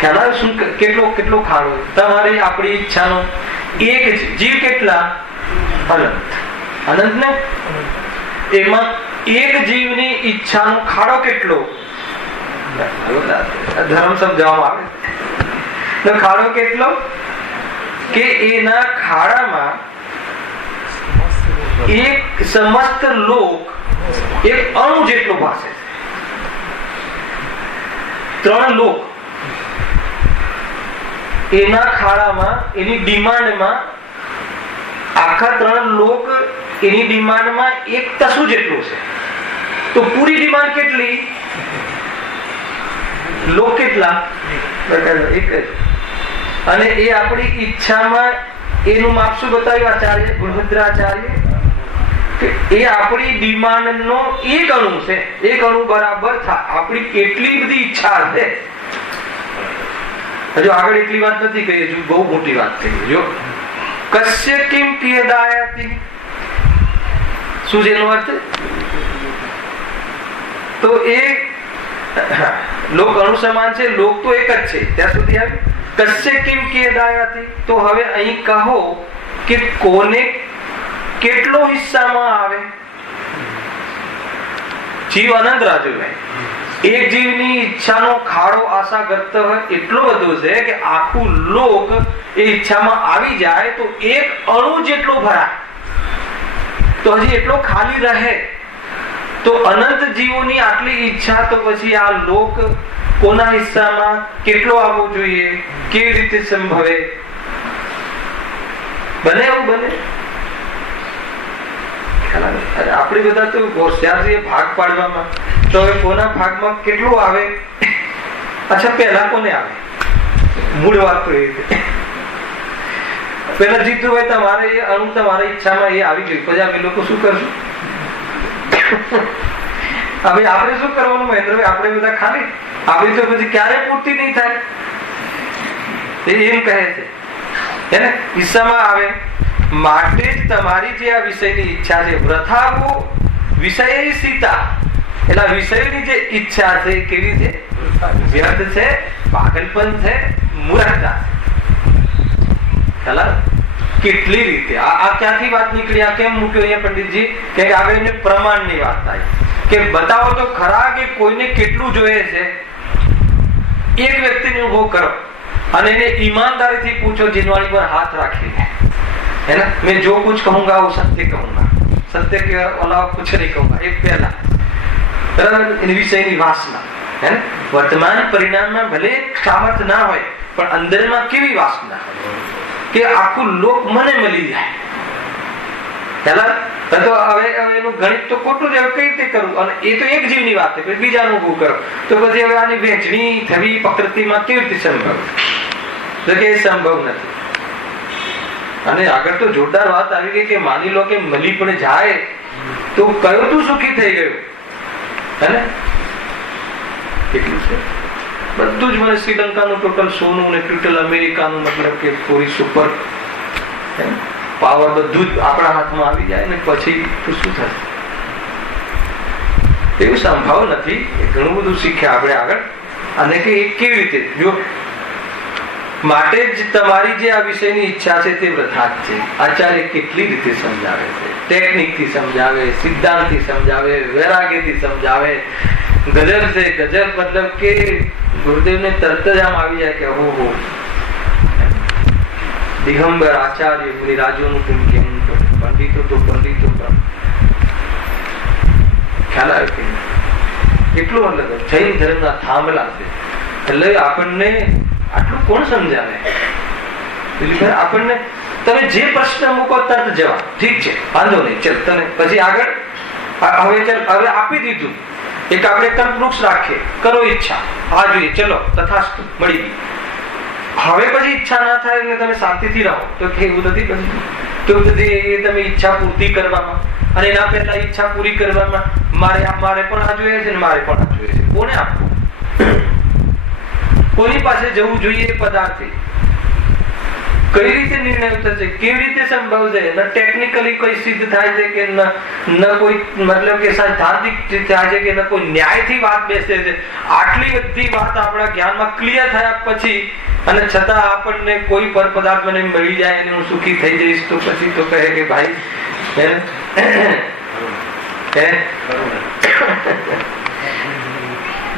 ખ્યાલ આવે શું? કેટલો ખાડો તમારી આપણી ઈચ્છાનો? એક જીવ કેટલા? અનંત. અનંત ને એમાં એક જીવની ઈચ્છાનો ખાડો કેટલો? ધર્મ સમજાવવામાં આવે. ખાડો કેટલો? કે એના ખાડામાં એક સમસ્ત લોક એક અણુ જેટલો ભાસે છે. 3 લોક એના ખાડામાં, એની ડિમાન્ડમાં, આખા 3 લોક એની ડિમાન્ડમાં એક તસુ જેટલું છે. તો પૂરી ડિમાન્ડ કેટલી? લોક કેટલા? એક જ. અને એ આપણી ઈચ્છામાં એનું માપ શું બતાવ્યું આચાર્ય ગુણભદ્રાચાર્ય, કે એ આપણી ડિમાન્ડ નો એક અણુ છે. એક અણુ બરાબર આપણી કેટલી બધી ઈચ્છા છે. હજુ આગળ એટલી વાત નથી કહી, હજુ બહુ મોટી વાત કહી. જો કશ્ય કિમ કિયદાયતિ, શું છે એનો અર્થ? તો એ લોક અણુ સમાન છે, લોક તો એક જ છે ત્યાં સુધી આવી. કશ્ય કિમ કિયદાયતિ, તો હવે અહીં કહો કે કોને કેટલો હિસ્સામાં આવે. જીવ અનંત રાજુ હોય, એક જીવની ઈચ્છાનો ખાડો આશા કરતો હોય એટલો બધો છે કે આખું લોક એ ઈચ્છામાં આવી જાય તો એક અણુ જેટલો ભરાય, તો હજી એટલો ખાલી રહે. તો અનંત જીવોની આટલી ઈચ્છા, તો પછી આ લોક કોના હિસ્સામાં કેટલો આવવો જોઈએ, કેવી રીતે સંભવે? બને એવું બને? આપણે બધા તો હોશિયાર છીએ ભાગ પાડવામાં. તો હવે કોના ભાગમાં કેટલું આવે? અચ્છા, પહેલા કોને આવે? મૂળ વાત તો એ છે. પેલા જીતુભાઈ તમારે એ અણુ તમારી ઈચ્છામાં એ આવી ગયું, પછી અમે લોકો શું કરશું? હવે આપણે શું કરવાનું મહેન્દ્રભાઈ? આપણે બધા ખાલી, આપણી તો પછી ક્યારે પૂર્તિ નહીં થાય. એમ કહે છે એને હિસ્સામાં આવે. માટે જ તમારી જે આ વિષયની ઈચ્છા છે, વ્રથાવો વિષય સીતા, એટલે વિષયની જે ઈચ્છા છે કેવી છે? વ્યર્થ છે, પાગલપન છે, મૂર્ખતા. કેટલી રીતે આ ક્યાંથી વાત નીકળી? આ કેમ મૂક્યો અહીંયા પંડિતજી? કે આગળ એમને પ્રમાણની વાત થાય કે બતાવો તો ખરા કે કોઈને કેટલું જોઈએ છે. એક વ્યક્તિને ઉભો કરો અને એને ઈમાનદારીથી પૂછો, જીનવાણી પર હાથ રાખીને, है ना, मैं जो कुछ कहूंगा वो सत्य कहूंगा, सत्य के अलावा कुछ नहीं कहूंगा. एक पहला बराबर इन विषयની વાસના, है ना, વર્તમાન પરિણામમાં ભલે સામર્થ્ય ના હોય પણ અંદરમાં કેવી વાસના કે આખું લોક મને મળી જાય. પહેલા તો હવે એનું ગણિત તો ખોટું છે, કઈ રીતે કરવું? અને એ તો એક જીવની વાત છે, પછી બીજાનું ઉભું કરો તો પછી હવે આની વહેંચણી થવી પ્રકૃતિમાં કેવી રીતે સંભવ? તો કે એ સંભવ નથી. અને આગળ તો જોરદાર વાત આવી ગઈ કે માની લો કે મળી પણ જાય તો કયો તું સુખી થઈ ગયો, હે ને? કેટલું છે બધું જ મને શ્રીલંકાનું ટોટલ સોનું ને ટોટલ અમેરિકાનું, મતલબ કે પૂરી સુપર પાવર બધું જ આપણા હાથમાં આવી જાય ને પછી તો શું થશે? એવું સંભવ નથી. ઘણું બધું શીખ્યા આપણે આગળ. અને કે કેવી રીતે? જો માટે જ તમારી જે આ વિષયની ઈચ્છા છે તે વૃથા જ છે. આચાર્ય કેટલી રીતે સમજાવે છે, ટેકનિકથી સમજાવે, સિદ્ધાંતથી સમજાવે, વૈરાગ્યથી સમજાવે. ગજબ છે ગજબ. મતલબ કે ગુરુદેવને તરત જ આમ આવી જાય કે ઓહો, દિગંબર આચાર્ય મુનિરાજોનું કેમ પંડિતો તો પંડિતો ખ્યાલ આવે કે કેટલું મતલબ જૈન ધર્મના થાંભલા છે. એટલે આપણને આટલું કોણ સમજાવે? આપણને તમે જે પ્રશ્ન મૂકો તરત જવાબ, ઠીક છે વાંધો નહીં, ચલ તને પછી આગળ. હવે આપી દીધું. એક આપણે કલ્પવૃક્ષ રાખીએ, કરો ઈચ્છા, આ જોઈએ, ચલો તથાસ્તુ મળી ગઈ. હવે પછી ઈચ્છા ના થાય ને તમે શાંતિથી રહો તો એવું નથી બનતું. તો બધી તમે ઈચ્છા પૂર્તિ કરવામાં અને એના પહેલા ઈચ્છા પૂરી કરવામાં મારે પણ આ જોઈએ છે ને મારે પણ આ જોઈએ છે. કોને આપવું? કોની પાસે જવું જોઈએ? પદાર્થી કઈ રીતે નિર્ણય થશે? કેવી રીતે સંભવ છે? ન ટેકનિકલી કોઈ સિદ્ધ થાય છે કે ન કોઈ મતલબ કે સૈદ્ધાંતિક થાય છે કે ન કોઈ ન્યાયથી વાત બેસે છે. આટલી બધી વાત આપણા જ્ઞાનમાં ક્લિયર થયા પછી અને છતાં આપણને કોઈ પર પદાર્થ મને મળી જાય અને હું સુખી થઈ જઈશ તો પછી તો કહે કે ભાઈ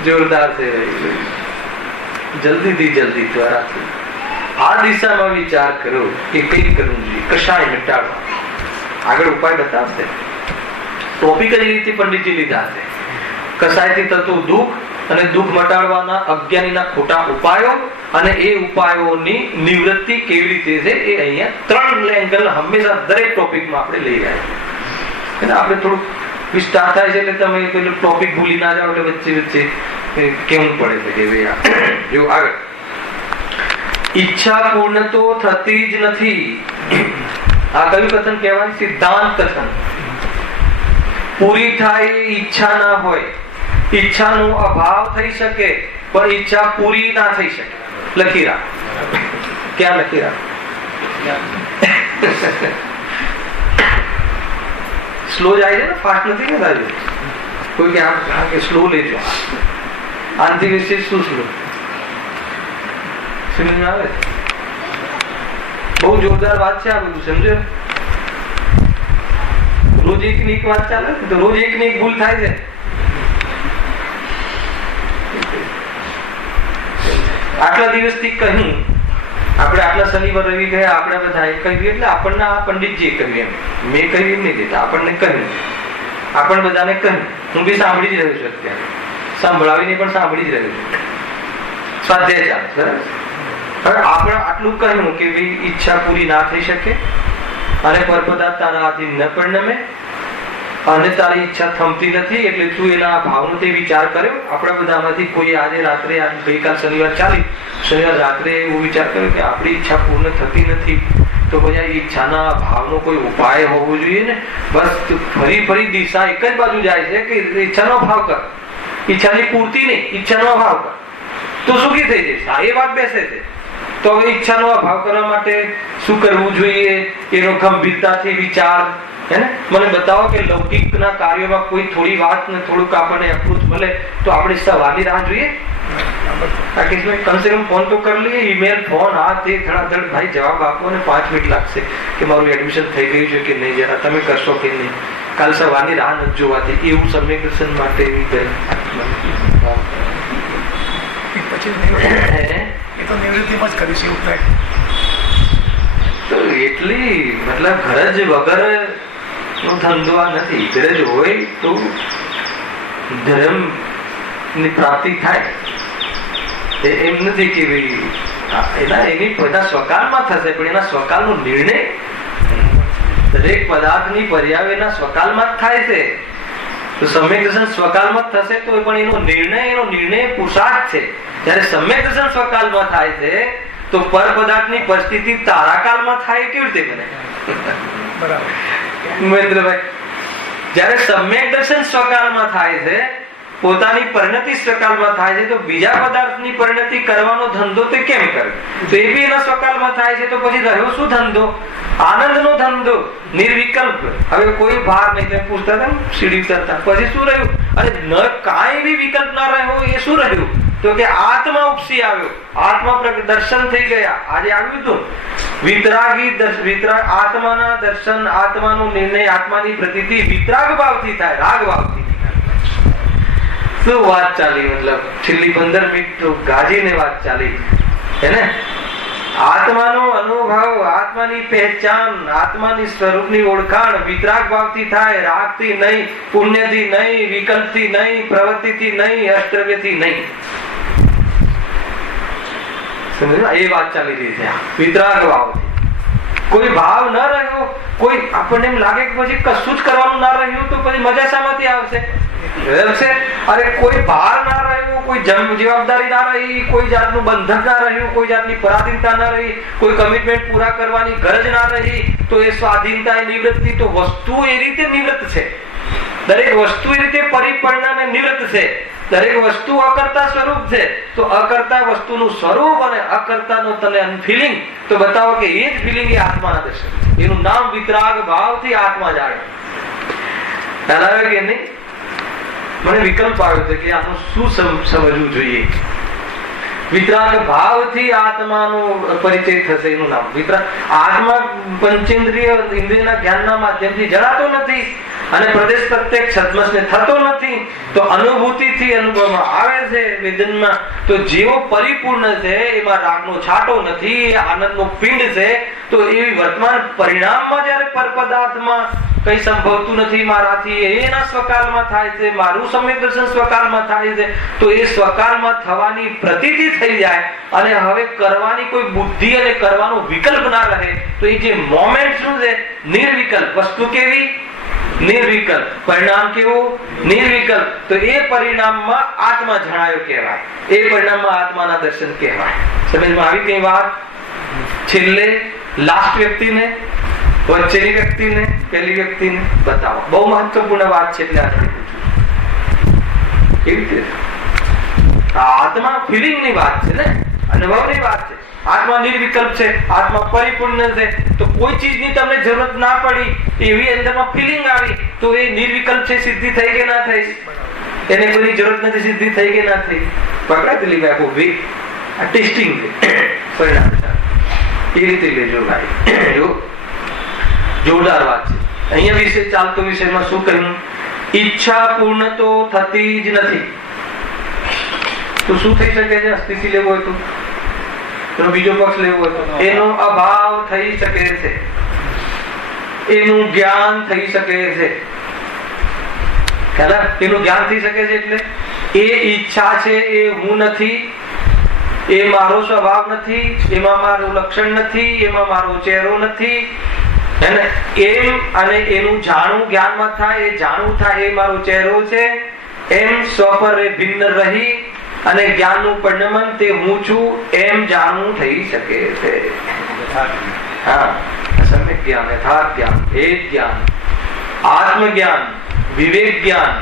જોરદાર છે. જલ્દીથી જલ્દી ત્વરાથી આ દિશામાં વિચાર કરો કે કઈ કરવું જોઈએ, કશાય મિટાડવા. આગળ ઉપાય બતાવશે. ટોપિક જ રીતે પંડિતજી લીધા છે. કશાયથી થતું દુઃખ અને દુઃખ મટાડવાના અજ્ઞાનીના ખોટા ઉપાયો અને એ ઉપાયોની નિવૃત્તિ કેવી રીતે છે એ અહીંયા 3 એંગલ હંમેશા દરેક ટોપિકમાં આપણે લઈ રહ્યા છીએ. આપણે થોડુંક વિસ્તાર થાય છે એટલે તમે પેલું ટોપિક ભૂલી ના જાઓ એટલે વચ્ચે વચ્ચે કેવું પડે છે કે જો આગળ ઈચ્છા પૂર્ણ તો થતી જ નથી. આ કયું કથન કહેવાય? સિદ્ધાંત કથન. પૂરી થાય ઈચ્છા ના હોય, ઈચ્છાનો અભાવ થઈ શકે પણ ઈચ્છા પૂરી ના થઈ શકે. લખી રાખ. ક્યાં લખી રાખ? સ્લો જાય છે ને, ફાસ્ટ નથી ને થાય. કોઈ કે સ્લો લેજો. આનાથી વિશેષ શું સ્લો? સમજ આવે? બહુ જોરદાર વાત છે આ બધું, સમજો? રોજ એક ની એક વાત ચાલે તો રોજ એક ની એક ભૂલ થાય છે. આટલા દિવસથી કહ્યું આપણે, આટલા શનિવાર રવિ ગયા આપણે બધા કહ્યું એટલે આપણને આ પંડિતજીએ કહ્યું, એમ મેં કહ્યું એમ નહીં દેતા, આપણને કહ્યું, આપણને બધાને કહ્યું. હું બી સાંભળી જ રહ્યો છું, અત્યારે સાંભળાવીને પણ સાંભળી જ રહ્યો છું. સ્વાધ્યાય ચાલે. સરસ. હવે આપણે આટલું કહ્યું કે ભાઈ ઈચ્છા પૂરી ના થઈ શકે અને પરપદાર્થ તારા આધીન ન પરિણમે અને તારી ઈચ્છા થમતી નથી, એટલે તું એના ભાવનો તે વિચાર કર્યો. આપણા બધામાંથી કોઈ આજે રાત્રે, ગઈકાલ શનિવાર ચાલી, શનિવાર રાત્રે એવો વિચાર કર્યો કે આપણી ઈચ્છા પૂર્ણ થતી નથી, તો પછી ઈચ્છાના ભાવનો કોઈ ઉપાય હોવો જોઈએ ને. બસ ફરી ફરી દિશા એક જ બાજુ જાય છે કે ઈચ્છાનો ભાવ કર, ઈચ્છાની પૂર્તિ નહીં, ઈચ્છાનો ભાવ કર તો સુખી થઈ જઈશ. એ વાત બેસે છે. તો હવે ઈચ્છાનો અભાવ કરવા માટે શું કરવું જોઈએ? એનો ગંભીરતાથી વિચાર, હે ને? મને બતાવો કે લૌકિકના કાર્યોમાં કોઈ થોડી વાત ને થોડુંક આપણને અપ્રોચ મળે તો આપણે સવારની રાહ જોઈએ. રાકેશભાઈ કમસે કમ ફોન તો કરી લઈએ, ઈમેલ, ફોન, આ તે ધડાધડ ભાઈ જવાબ આપો ને 5 મિનિટ લાગશે કે મારું એડમિશન થઈ ગયું છે કે નહીં, જરા તમે કરશો કે નહીં. કાલ સવારની રાહ નથી જોવાતી. એવું સમ્યક દર્શન માટે એટલી મતલબ ગરજ વગર નો ધંધો આ નથી. ગરજ હોય તો ધર્મ ની પ્રાપ્તિ થાય. એમ નથી કે એની બધા સ્વકાલમાં થશે, પણ એના સ્વકાલનો નિર્ણય દરેક પદાર્થની પર્યાય એના સ્વકાલમાં જ થાય છે. તો સમ્યક દર્શન સ્વકાલમાં જ થશે તો પણ એનો નિર્ણય પુરુષાર્થ છે. જયારે સમ્યક દર્શન સ્વકાલમાં થાય છે તો પર પદાર્થની પરિસ્થિતિ તારાકાલમાં થાય કેવી રીતે બને? બરાબર મહેન્દ્રભાઈ, જયારે સમ્યક દર્શન સ્વકાલમાં થાય છે, પોતાની પરિણતિ સ્વકાલમાં થાય છે, તો બીજા પદાર્થની પરિણતિ કરવાનો ધંધો તે કેમ કરે? તો એ બી એના સ્વકાલમાં થાય છે, તો પછી રહ્યો શું ધંધો? આનંદનો ધંધો, નિર્વિકલ્પ. હવે કોઈ ભાર નહીં. તેમ પૂછતા હતા ને સીડી ઉતરતા, પછી શું રહ્યું? અને ન કાંઈ બી વિકલ્પ ના રહ્યો. એ શું રહ્યું? તો કે આત્મા ઉપસી આવ્યો, આત્મા દર્શન થઈ ગયા. આજે આવ્યું હતું વિતરાગ, આત્માના દર્શન, આત્માનો નિર્ણય, આત્માની પ્રતીતિ વિતરાગ ભાવથી થાય, રાગ ભાવથી. શું વાત ચાલી? મતલબ છેલ્લી 15 મિનિટ તો ગાજીને વાત ચાલી, હે ને? આત્માનો અનુભવ, આત્માની પહેચાન, આત્માની સ્વરૂપની ઓળખાણ વિતરાગ ભાવથી થાય, રાગથી નહીં, પુણ્યથી નહીં, વિકલ્પથી નહીં, પ્રવૃત્તિથી નહીં, અષ્ટવ્યથી નહીં. એ વાત ચાલી રહી છે. વિતરાગ ભાવથી કોઈ ભાવ ન રહ્યો, કોઈ આપણને એમ લાગે કે પછી કશું જ કરવાનું ના રહ્યું તો પછી મજા શામાંથી આવશે? અરે કોઈ ભાર ના રહ્યો, કોઈ જવાબદારી ના રહી, કોઈ જાતનું બંધન ના રહ્યું, કોઈ જાતની પરાધીનતા ના રહી, કોઈ કમિટમેન્ટ પૂરા કરવાની ગરજ ના રહી, તો એ સ્વાધીનતા, એ નિવૃત્તિ. તો વસ્તુ એ રીતે નિવૃત્ત છે. દરેક વસ્તુ એ રીતે પરિપૂર્ણ અને નિવૃત્ત છે. દરેક વસ્તુ અકર્તા સ્વરૂપ છે. તો અકર્તા વસ્તુનું સ્વરૂપ અને અકર્તાનો તને ફિલિંગ તો બતાવો કે એ જ ફિલિંગ એ આત્માના દર્શન. એનું નામ વિતરાગ ભાવથી આત્મા જાણે. ખ્યાલ આવે કે નહીં? મને વિકલ્પ આવ્યો છે કે આનું શું સમજવું જોઈએ. વિતરાગ ભાવથી આત્માનો પરિચય થશે. એનું નામ વિતરાગ. આત્મા પંચેન્દ્રિય ઇન્દ્રિયના જ્ઞાનના માધ્યમથી જણાતો નથી અને પ્રદેશ પ્રત્યક્ષ છદ્મસને થતો નથી, તો અનુભૂતિથી અનુભવમાં આવે છે વેદનમાં. તો જેવો પરિપૂર્ણ છે, એમાં રાગનો છાંટો નથી, આનંદનો પિંડ છે. તો એવી વર્તમાન પરિણામમાં જયારે પરપદાર્થમાં કઈ સંભવતું નથી મારાથી, એના સ્વકાલમાં થાય છે. મારું સમ્યક દર્શન સ્વકાલમાં થાય છે. તો એ સ્વકાલમાં થવાની પ્રતીતિ થઈ જાય અને હવે કરવાની કોઈ બુદ્ધિ અને કરવાનો વિકલ્પ ના રહે. તો એ જે મોમેન્ટ શું છે? નિર્વિકલ્પ વસ્તુ. કેવી? નિર્વિકલ્પ. પરિણામ કેવું? નિર્વિકલ્પ. તો એ પરિણામમાં આત્મા જણાયો કહેવાય, એ પરિણામમાં આત્માના દર્શન કહેવાય. સમજમાં આવી કઈ વાત? છેલ્લે લાસ્ટ વ્યક્તિને, વચ્ચેની વ્યક્તિને, પહેલી વ્યક્તિને બતાવો. બહુ મહત્વપૂર્ણ વાત છે, એટલે આપણે કેવી રીતે આત્મા ફિલિંગ ની વાત છે ને, અનુભવની વાત છે. આત્મા નિર્વિકલ્પ છે, આત્મા પરિપૂર્ણ છે. તો કોઈ ચીજની તમને જરૂરત ના પડી, એવી અંદરમાં ફિલિંગ આવી, તો એ નિર્વિકલ્પ છે, સિદ્ધિ થઈ કે ના થઈ? એને કોઈની જરૂરત નથી, સિદ્ધિ થઈ કે ના થઈ? પકડાતી લેવા આ ટેસ્ટિંગ છે, પરિણામ એ રીતે લેજો ભાઈ. જો જોરદાર વાત છે. અહીંયા વિશે ચાલતો વિષયમાં શું કહ્યું? ઈચ્છા પૂર્ણ તો થતી જ નથી. તો શું થઈ શકે છે? સ્થિતિ લેવો હોય તો બીજો પક્ષ લેવો હોય તો એનો અભાવ થઈ શકે છે, એનું જ્ઞાન થઈ શકે છે. એનું જ્ઞાન થઈ શકે છે એટલે એ ઈચ્છા છે એ હું નથી, એ મારો સ્વભાવ નથી, એમાં મારું લક્ષણ નથી, એમાં મારો ચહેરો નથી. એમ અને એનું જાણવું જ્ઞાનમાં થાય, એ જાણવું થાય એ મારો ચહેરો છે. એમ સ્વપર ભિન્ન રહી અને જ્ઞાનનું પરિણમન તે હું છું એમ જાણવું થઈ શકે છે. હા, સમ્યક જ્ઞાન, યથાર્થ જ્ઞાન, એક જ્ઞાન, આત્મજ્ઞાન, વિવેક જ્ઞાન.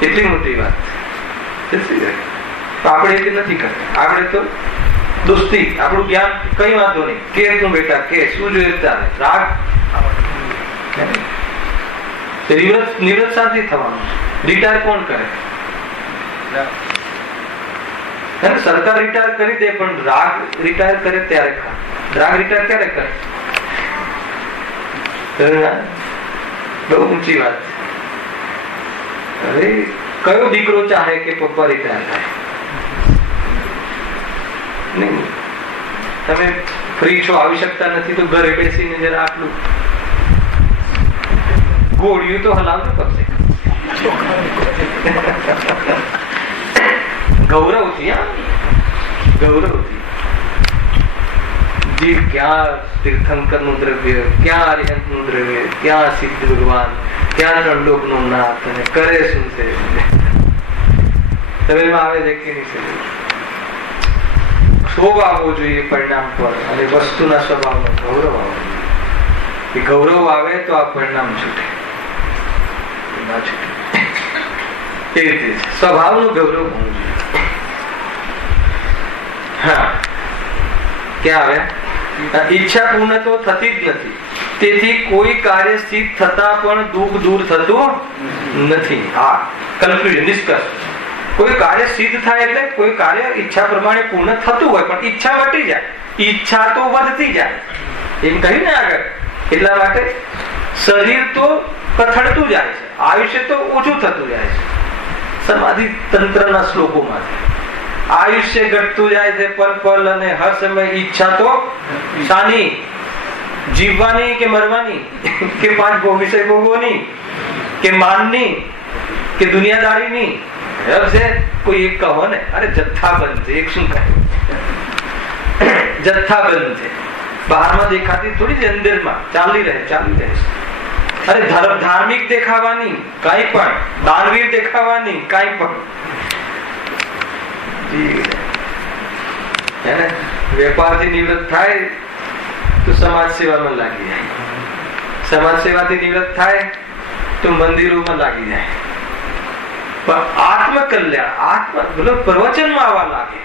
કેટલી મોટી વાત છે. આપણે એ નથી કરતા. આપણે તો દોસ્તી, આપણું જ્ઞાન કઈ વાંધો નહીં, કે તું બેટા કે શું જોઈએ તારે, રાગ નિવૃત્ત શાંતિ થવાનું. રિટાયર કોણ કરે? સરકાર રિટાયર કરી દે, પણ રાગ રિટાયર કરે ત્યારે રાગ રિટાયર ક્યારે કરે? બહુ ઊંચી વાત છે. અરે કયો દીકરો ચાહે કે પપ્પા રિટાયર થાય? નહીં. તમે ફ્રી છો, આવી શકતા નથી, તો ઘરે બેસીને જરા આટલું ગોળિયું તો હલાવવું પડશે. ગૌરવથી, ગૌરવથી. જીવ ક્યાં તીર્થંકર નું દ્રવ્ય, ક્યાં અરિહંત નું દ્રવ્ય, ક્યાં સિદ્ધ ભગવાન, ક્યાં ત્રણલોક નું નાથ, અને કરે શું છે? તમે આવે છે કે નહીં? શોભ આવવો જોઈએ પરિણામ પર, અને વસ્તુના સ્વભાવનો ગૌરવ આવવો. એ ગૌરવ આવે તો આ પરિણામ છૂટે, ના છૂટે. એ રીતે સ્વભાવનું ગૌરવ હોવું જોઈએ. હા, ક્યાં આવ્યા? ઈચ્છા પૂર્ણ તો થતી જ નથી, તેથી કોઈ કાર્ય સિદ્ધ થતા પણ દુઃખ દૂર થતું નથી. હા, કન્ક્લુઝન, નિષ્કર્ષ. કોઈ કાર્ય સિદ્ધ થાય એટલે કોઈ કાર્ય ઈચ્છા પ્રમાણે પૂર્ણ થતું હોય, પણ ઈચ્છા વટી જાય, ઈચ્છા તો વધતી જાય, એમ કહ્યું ને આગળ. એટલા માટે શરીર તો કથળતું જાય છે, આયુષ્ય તો ઓછું થતું જાય છે. સમાધિ તંત્રના શ્લોકોમાં આયુષ્ય ઘટતું જાય છે પલ પલ, અને હર સમય ઈચ્છા તો શાની? જીવવાની કે મરવાની, કે પાંચ વિષય ભોગવવાની, કે માનની, કે દુનિયાદારીની? કોઈ એક કહો ને, અરે જથ્થાબંધ છે. એક શું કહે? જથ્થાબંધ છે. બહારમાં દેખાતી થોડી જ અંદરમાં ચાલી રહે. અરે ધાર્મિક દેખાવાની કઈ પણ, દાનવીર દેખાવાની કઈ પણ. વેપારથી નિવૃત્ત થાય તો સમાજ સેવામાં લાગી જાય, સમાજ સેવાથી નિવૃત્ત થાય તો મંદિરોમાં લાગી જાય. પણ આત્મકલ્યાણ, પ્રવચનમાં આવવા લાગે,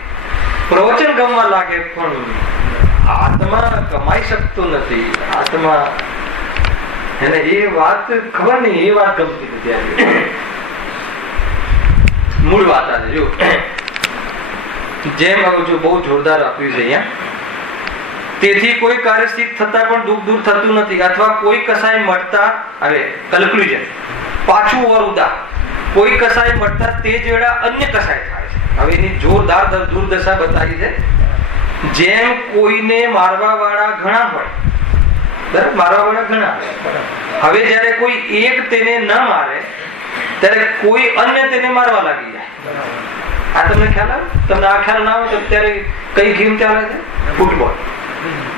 પ્રવચન ગમવા લાગે, પણ આત્મા કમાઈ શકતો નથી. આત્મા એને એ વાત ખબર નહીં, એ વાત ગમતી નથી. મૂળ વાત આજે જો જેમ બહુ જોરદાર આપ્યું છે અહીંયા. તેથી કોઈ કાર્ય સિદ્ધ થતા પણ દુઃખ દૂર થતું નથી, અથવા કોઈ કસાય મળતા, હવે કન્ક્લુઝન પાછું ઓર ઉદા, કોઈ કસાય મળતા તે જ વેળા અન્ય કસાય થાય છે. હવે એની જોરદાર દુર્દશા બતાવી છે. જેમ કોઈને મારવા વાળા ઘણા હોય, બરાબર, મારવા વાળા ઘણા, હવે જયારે કોઈ એક તેને ન મારે ત્યારે કોઈ અન્ય તેને મારવા લાગી જાય. આ તમને ખ્યાલ આવે? તમને આ ખ્યાલ ના હોય તો અત્યારે કઈ ગેમ ચાલે છે? ફૂટબોલ.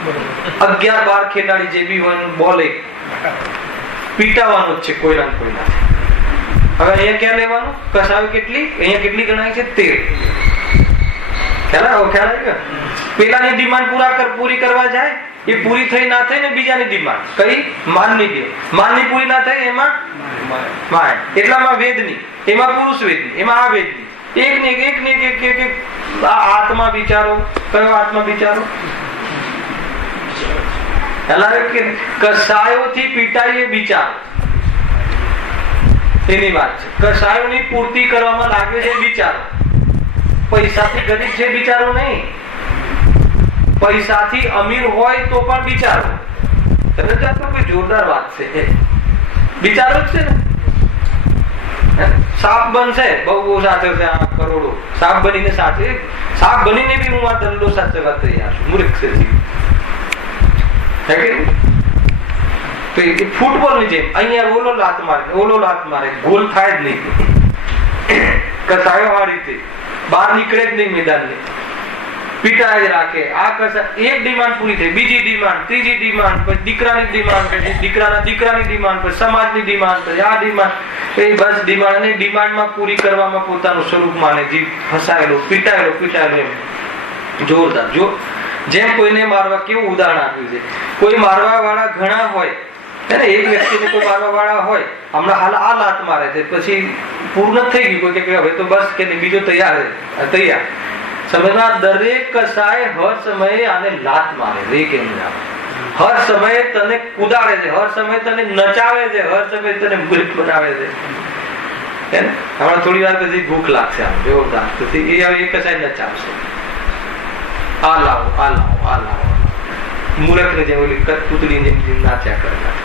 11-12 ખેલાડી જે બી હોય બોલે પીટાવાનું જ છે કોઈના કોઈના. હવે અહીંયા ક્યાં લેવાનું? કસાયો કેટલી? અહીંયા કેટલી ગણાય છે? 13. ખ્યાલ આવી ગયો? પેલાની ડિમાન્ડ પૂરી કરવા જાય, એ પૂરી થઈ ના થઈ ને બીજાની ડિમાન્ડ કઈ? માનની દે. માનની પૂરી ના થઈ એમાં માન, એટલામાં વેદની, એમાં પુરુષ વેદની, એમાં આ વેદની. એક ને એક આત્મા વિચારો. કયો આત્મા વિચારો? કસાયોથી પીટાય એ વિચારો એની વાત છે. કસાયોની પૂર્તિ કરવામાં લાગે છે વિચારો. પૈસાથી ગરીબ છે વિચારો નહીં, પૈસાથી અમીર હોય તો પણ વિચારો. તમે જાણો કે જોરદાર વાત છે, વિચારો જ છે ને. સાપ બનશે બહુ સાથે કરોડો, સાપ બનીને સાથે સાપ બનીને બી હું આ દંડો સાચવવા તૈયાર છું. મૂર્ખ છે તો એ ફૂટબોલ ની જેમ અહીંયા ઓલો લાત મારે, ઓલો લાત મારે, ગોલ થાય જ નહીં. કસાયો આ રીતે બહાર નીકળે જ નહીં મેદાનની, પીટાય જ રાખે. આ કસા એક ડિમાન્ડ પૂરી થઈ, બીજી ડિમાન્ડ, ત્રીજી ડિમાન્ડ, પછી દીકરાની ડિમાન્ડ, પછી દીકરાની ડિમાન્ડ, પછી સમાજની ડિમાન્ડ, પછી આ ડિમાન્ડ, એ બસ ડિમાન્ડ. અને ડિમાન્ડમાં પૂરી કરવામાં પોતાનું સ્વરૂપ માને, જીવ ફસાયેલો, પીટાયેલો એમ જોરદાર. જો જેમ કોઈને મારવા, કેવું ઉદાહરણ આપ્યું છે, કોઈ મારવા વાળા ઘણા હોય, એક વ્યક્તિને કોઈ મારવા વાળા હોય, હમણાં હાલ આ લાત મારે છે, પછી પૂર્ણ થઈ ગયું, કોઈ કે હવે તો બસ કે બીજો તૈયાર. સમજમાં દરેક કસાય હર સમયે આને લાત મારે છે, કેમ હર સમયે તને કુદાડે છે, હર સમયે તને નચાવે છે, હર સમયે તને મૂર્ખ બનાવે છે. હમણાં થોડી વાર પછી ભૂખ લાગશે, આમ જોરદાર, પછી એ હવે એક કસાય નચાવશે. આ લાવો, આ લાવો, આ લાવો, મૂર્ખ ને જેમ ઓલી કઠપુતળી જેમ નાચ્યા કરતા.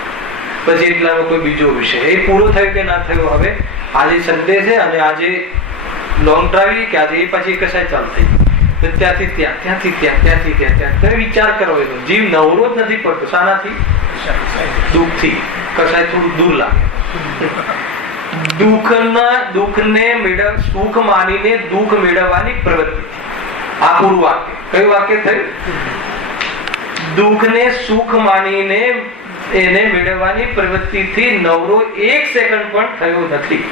પછી એટલાનો કોઈ બીજો વિષય. એ પૂરું થયું કે ના થયું? હવે આજે સન્ડે છે અને આજે લોંગ ડ્રાઈવ કે આજે એ પછી કસાય ચાલુ થઈ, ત્યાંથી ત્યાં, ત્યાંથી ત્યાં, ત્યાંથી ત્યાં. તમે વિચાર કરો, એનો જીવ નવરો જ નથી પડતો. શાનાથી? દુઃખથી. કસાય થોડું દૂર લાગે. દુઃખને સુખ માનીને દુઃખ મેળવવાની પ્રવૃત્તિ. આ પૂરું વાક્ય. કયું વાક્ય થયું? દુઃખને સુખ માનીને એને મેળવવાની પ્રવૃત્તિથી નવરો એક સેકન્ડ પણ થયો નથી.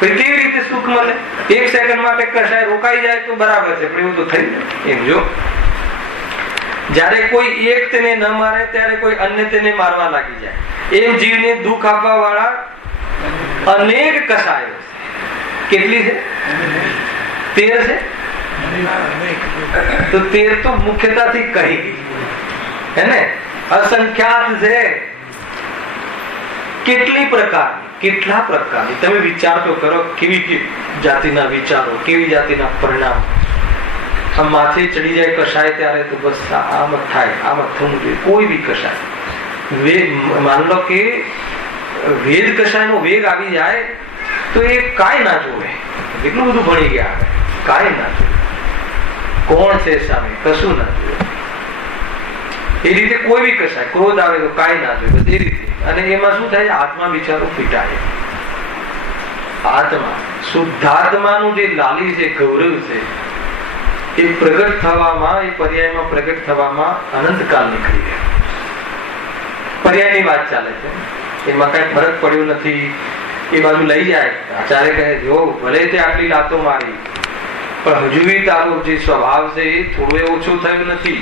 કેવી રીતે સુખ મળે? એક સેકન્ડ માટે કશાય રોકાઈ જાય તો બરાબર છે, પણ એવું તો થઈ એમ. જો જ્યારે કોઈ એક તેને ન મારે ત્યારે કોઈ અન્ય તેને મારવા લાગી જાય. એમ જીવને દુઃખ આપવા વાળા અનેક કસાયો છે. કેટલી છે? 13 છે. તો 13 તો મુખ્યતાથી કહી હે ને, અસંખ્યાત છે. કેટલી પ્રકારની, કેટલા પ્રકારની. તમે વિચાર તો કરો, કેવી જાતિના વિચારો, કેવી જાતિના પરિણામ. આમ માથે ચડી જાય કશાય ત્યારે તો બસ આમ થાય, આમ થવું જોઈએ. કોઈ બી કશાય વેગ, માન લો કે વેદ કશાયનો વેગ આવી જાય તો એ કાંઈ ના જોવે. એટલું બધું ભણી ગયા, કાંઈ ના જોવે. કોણ છે સામે, કશું ના જોવે. એ રીતે કોઈ બી કશાય, ક્રોધ આવે તો કાંઈ ના જોવે, બસ એ રીતે. અને એમાં શું થાય? આત્મા વિચારો પીટાય. આત્મા, શુદ્ધાત્માનું જે લાલી છે, ગૌરવ છે, એ પ્રગટ થવામાં, એ પર્યાયમાં પ્રગટ થવામાં અનંતકાળ નીકળી ગયા. પર્યાયની વાત ચાલે છે, એમાં કઈ ફરક પડ્યો નથી. એ બાજુ લઈ જાય. આચાર્ય કહે જો ભલે તે આટલી લાતો મારી, પણ હજુ બી તારો જે સ્વભાવ છે એ થોડો ઓછો થયો નથી.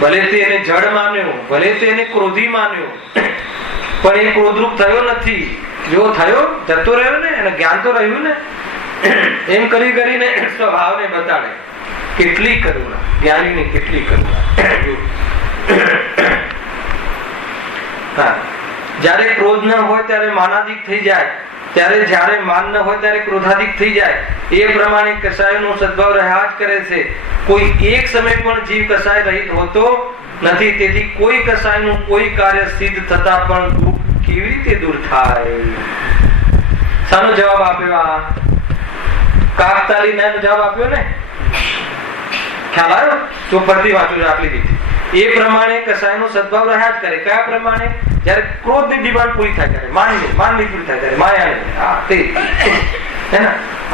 ભલે તે એને જડ માન્યો, ભલે તે એને ક્રોધી માન્યો, પણ એ ક્રોધરૂપ થયો નથી. જો થયો, જતો રહ્યો ને, એને જ્ઞાન તો રહ્યું ને. એમ કરી કરીને સ્વભાવને બતાડે. કેટલી કરુણા, જ્ઞાનીની કેટલી કરુણા. હા, જ્યારે ક્રોધ ન હોય ત્યારે માનાધિક થઈ જાય, ત્યારે જ્યારે માન ન હોય ત્યારે ક્રોધાધિક થઈ જાય. એ પ્રમાણે કસાયનો સદભાવ રહ્યા જ કરે છે. કોઈ એક સમય પણ જીવ કસાય રહિત હોતો નથી. તેથી કોઈ કસાયનું કોઈ કાર્ય સિદ્ધ થતા પણ દુઃખ કેવી રીતે દૂર થાય? શાનો જવાબ આપ્યો? કાકતાલી ના જવાબ આપ્યો ને, ખ્યાલ આવ્યો? તો ફરીથી વાંચું, આટલી રીતે. એ પ્રમાણે કસાયનો સદભાવ રહ્યા જ કરે. કયા પ્રમાણે? જયારે ક્રોધની ડિમાન્ડ પૂરી થાય ત્યારે, માનની પૂરી થાય ત્યારે, માયાની,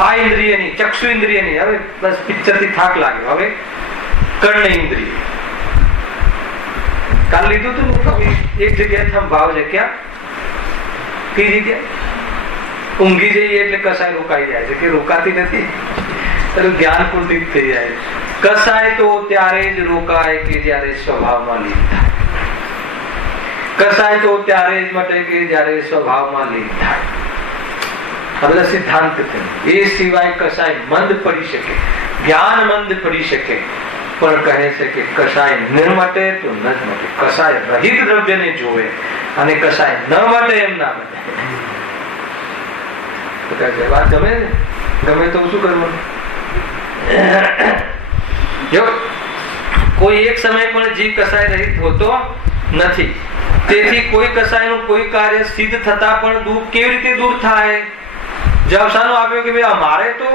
આ ઇન્દ્રિયની, ચક્ષુ ઇન્દ્રિયની, હવે બસ પિક્ચરથી થાક લાગે, હવે કર્ણ ઇન્દ્રિય, કાલ લીધું હતું ને, એક જગ્યાએ ભાવ છે, ક્યાં કઈ જગ્યા ઊંઘી જઈએ એટલે કસાય રોકાઈ જાય છે, કે રોકાતી નથી, તારું જ્ઞાન કુંડિત થઈ જાય. કસાય તો ત્યારે જ રોકાય કે જયારે સ્વભાવમાં લીન થાય. કસાય તો ત્યારે જ મટે કે જયારે સ્વભાવમાં લીન થાય. આ બધા સિદ્ધાંત છે. એ સિવાય કસાય મંદ પડી શકે, જ્ઞાન મંદ પડી શકે, પણ કહે છે કે કસાય ન મટે તો ન જ મટે. કસાય રહિત દ્રવ્યને જોવે અને કસાય ન મટે એમ ના મટે. વાત ગમે તો શું કરવું? જો કોઈ એક સમય પણ જીવ કસાય રહિત હોતો નથી. તેથી કોઈ કસાયનું કોઈ કાર્ય સિદ્ધ થતા પણ દુઃખ કેવી રીતે દૂર થાય? જવાબ આપ્યો કે ભાઈ અમારે તો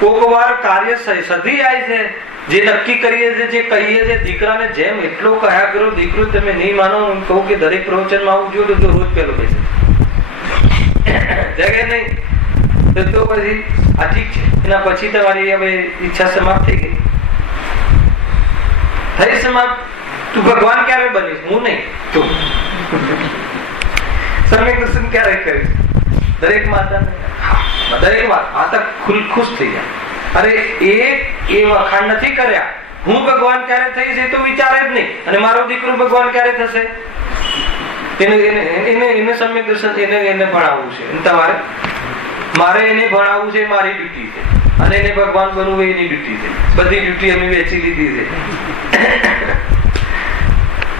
કોક વાર કાર્ય સધી જાય છે, જે નક્કી કરીએ છીએ, જે કહીએ છીએ. દીકરાને જેમ એટલો કહ્યા કરો, દીકરો તમે નહીં માનો, હું કહું કે દરેક પ્રવચનમાં આવું જોઈએ તો રોજ પેલો બેસે જગે નહીં તો પછી આ ઠીક છે. એના પછી તમારી હવે ઈચ્છા સમાપ્ત થઈ ગઈ, થઈ સમાપ્ત. તું ભગવાન ક્યારે બનીશ? હું નહીં, તું. સમ્યક દર્શન ક્યારે કરીશ? દરેક માતા દરેક માતા ખુશ થઈ જાય. અરે એ વખાણ નથી કર્યા, હું ભગવાન ક્યારે થઈશ એ તો વિચારે જ નહીં. અને મારો દીકરો ભગવાન ક્યારે થશે એને સમ્યક દર્શન એને ભણાવવું છે. તમારે મારે એને ભણાવવું છે, મારી ડ્યુટી છે. અને એને ભગવાન બનવું એની ડ્યુટી છે. બધી ડ્યુટી અમે વેચી લીધી છે.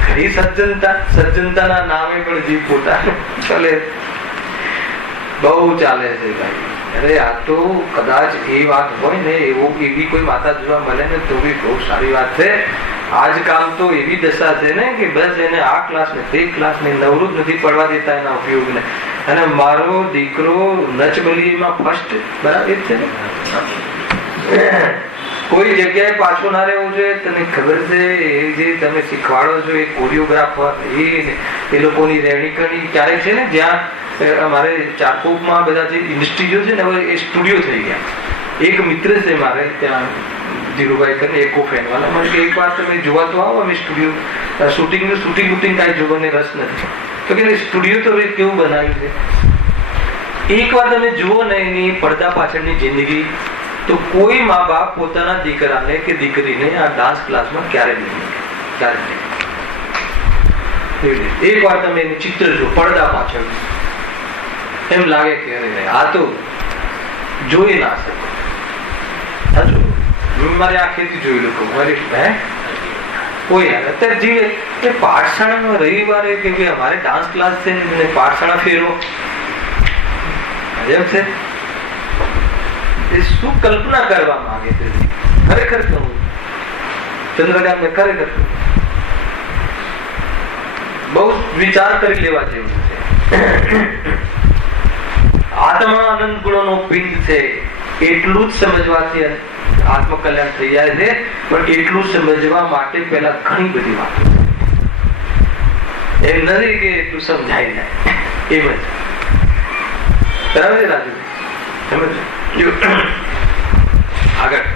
ઘણી સજ્જનતાના નામે પણ જીવ પોતા ચાલે, બહુ ચાલે છે ભાઈ. અરે આ તો કદાચ એ વાત હોય ને, એવી કોઈ માતા જોવા મળે ને તો બી બહુ સારી વાત છે. આજકાલ તો એવી દશા છે ને કે બસ એને આ ક્લાસ ને તે ક્લાસ ને નવરું જ નથી પડવા દેતા એના ઉપયોગને. અને મારો દીકરો નચબલીમાં ફર્સ્ટ બરાબર છે ને, કોઈ જગ્યાએ પાછો ના રહેવું જોઈએ. તને ખબર છે એ જે તમે શીખવાડો છો એ કોરિયોગ્રાફર એ લોકોની રહેણી કરણી ક્યારેક છે ને, જ્યાં અમારે ચારકોપમાં બધા જે ઇન્સ્ટિટ્યૂટ છે ને હવે એ સ્ટુડિયો થઈ ગયા. એક મિત્ર છે મારે ત્યાં ધીરુભાઈ કરીને એકો ફેન વાળા, મને કે એક વાર તમે જોવા તો આવો, અમે સ્ટુડિયો શૂટિંગ કાંઈ જોવાને રસ નથી. તો કે સ્ટુડિયો તો હવે કેવું બનાવ્યું છે, એક વાર તમે જુઓ ને એની પડદા પાછળની જિંદગી, તો કોઈ મા બાપ પોતાના દીકરાને કે દીકરીને આ ડાન્સ ક્લાસમાં ક્યારે નહીં. એક વાર તમે એનું ચિત્ર જો પડદા પાછળ, એમ લાગે કે આ તો જોઈ ના શકો. મારી આંખેથી જોયેલું કહું, મારી કોઈ અત્યારે જીવે એ પાઠશાળામાં રવિવારે કે ભાઈ અમારે ડાન્સ ક્લાસ છે ને પાઠશાળા ફેરવો એમ છે. એ શું કલ્પના કરવા માંગે છે? ખરેખર કહું ચંદ્રકાંત ને ખરેખર બહુ વિચાર કરી લેવા જેવું છે. આત્મા આનંદ ગુણોનો પિંડ છે, એટલું જ સમજવાથી આત્મકલ્યાણ થઈ જાય છે. પણ એટલું સમજવા માટે પહેલા ઘણી બધી વાતો, એમ નથી કે એટલું સમજાઈ જાય એમ જ. બરાબર છે રાજુ? આગળ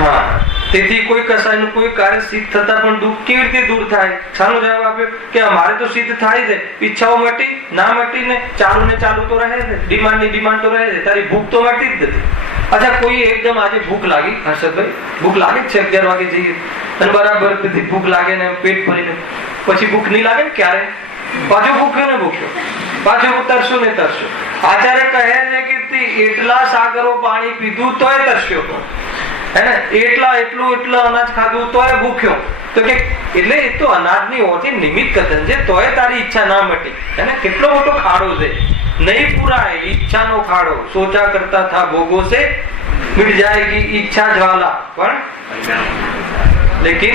હા. તેથી કોઈ કસાયનું કોઈ કાર્ય સિદ્ધ થતા પણ દુઃખ કેવી રીતે દૂર થાય? શાનો જવાબ આપ્યો કે અમારે તો સિદ્ધ થાય છે. ઈચ્છાઓ મટી ના મટી ને ચાલુ તો રહે છે, ડિમાન્ડ તો રહે છે. તારી ભૂખ તો મટી જ નથી. અચ્છા કોઈ એકદમ આજે ભૂખ લાગી, હર્ષદભાઈ ભૂખ લાગે છે, 11 વાગે જઈએ અને બરાબર ભૂખ લાગે ને પેટ ભરીને પછી ભૂખ નહીં લાગે ને ક્યારે? પાછો ભૂખ્યો પાછો તરશો ને તરશો. આચાર્ય કહે છે કે એટલા સાગરો પાણી પીધું તોય તરસ્યો, હે ને, એટલું અનાજ ખાધું તોય ભૂખ્યો. તો કે એટલે એ તો અનાજની ઓછી નિમિત્ત કથન છે, તોય તારી ઈચ્છા ના મટી. હે ને, કેટલો મોટો ખાડો છે. નહીં પુરાય ઈચ્છાનો ખાડો, સોચા કરતા થા ભોગો से मिट जाएगी इच्छा ज्वाला, पर लेकिन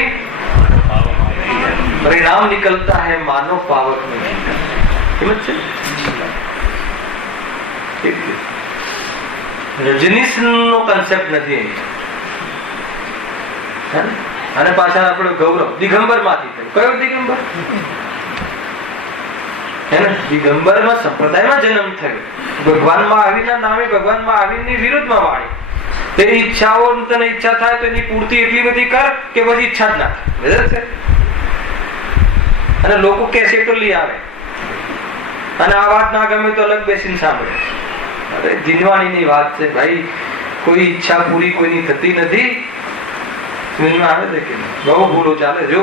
परिणाम निकलता है मानव पावर में. રજનીશ નો કન્સેપ્ટ નથી. અને પાછા આપણો ગૌરવ દિગંબર માંથી થયો. કયો દિગંબર? દિગંબર માં સંપ્રદાયમાં જન્મ થયો. ભગવાન મહાવીરના નામે ભગવાન મહાવીરની વિરુદ્ધમાં વાણી. તેની ઈચ્છાઓ તને ઈચ્છા થાય તો એની પૂર્તિ એટલી બધી કર કે પછી ઈચ્છા જ ના થાય. અને લોકો કેસેટો લઈ આવે અને આ વાત ના ગમે તો અલગ બેસીને સાંભળે. અરે જીનવાણીની વાત છે ભાઈ, કોઈ ઈચ્છા પૂરી કોઈની થતી નથી. સમજમાં આવે છે કે બહુ ભૂલો ચાલે જો.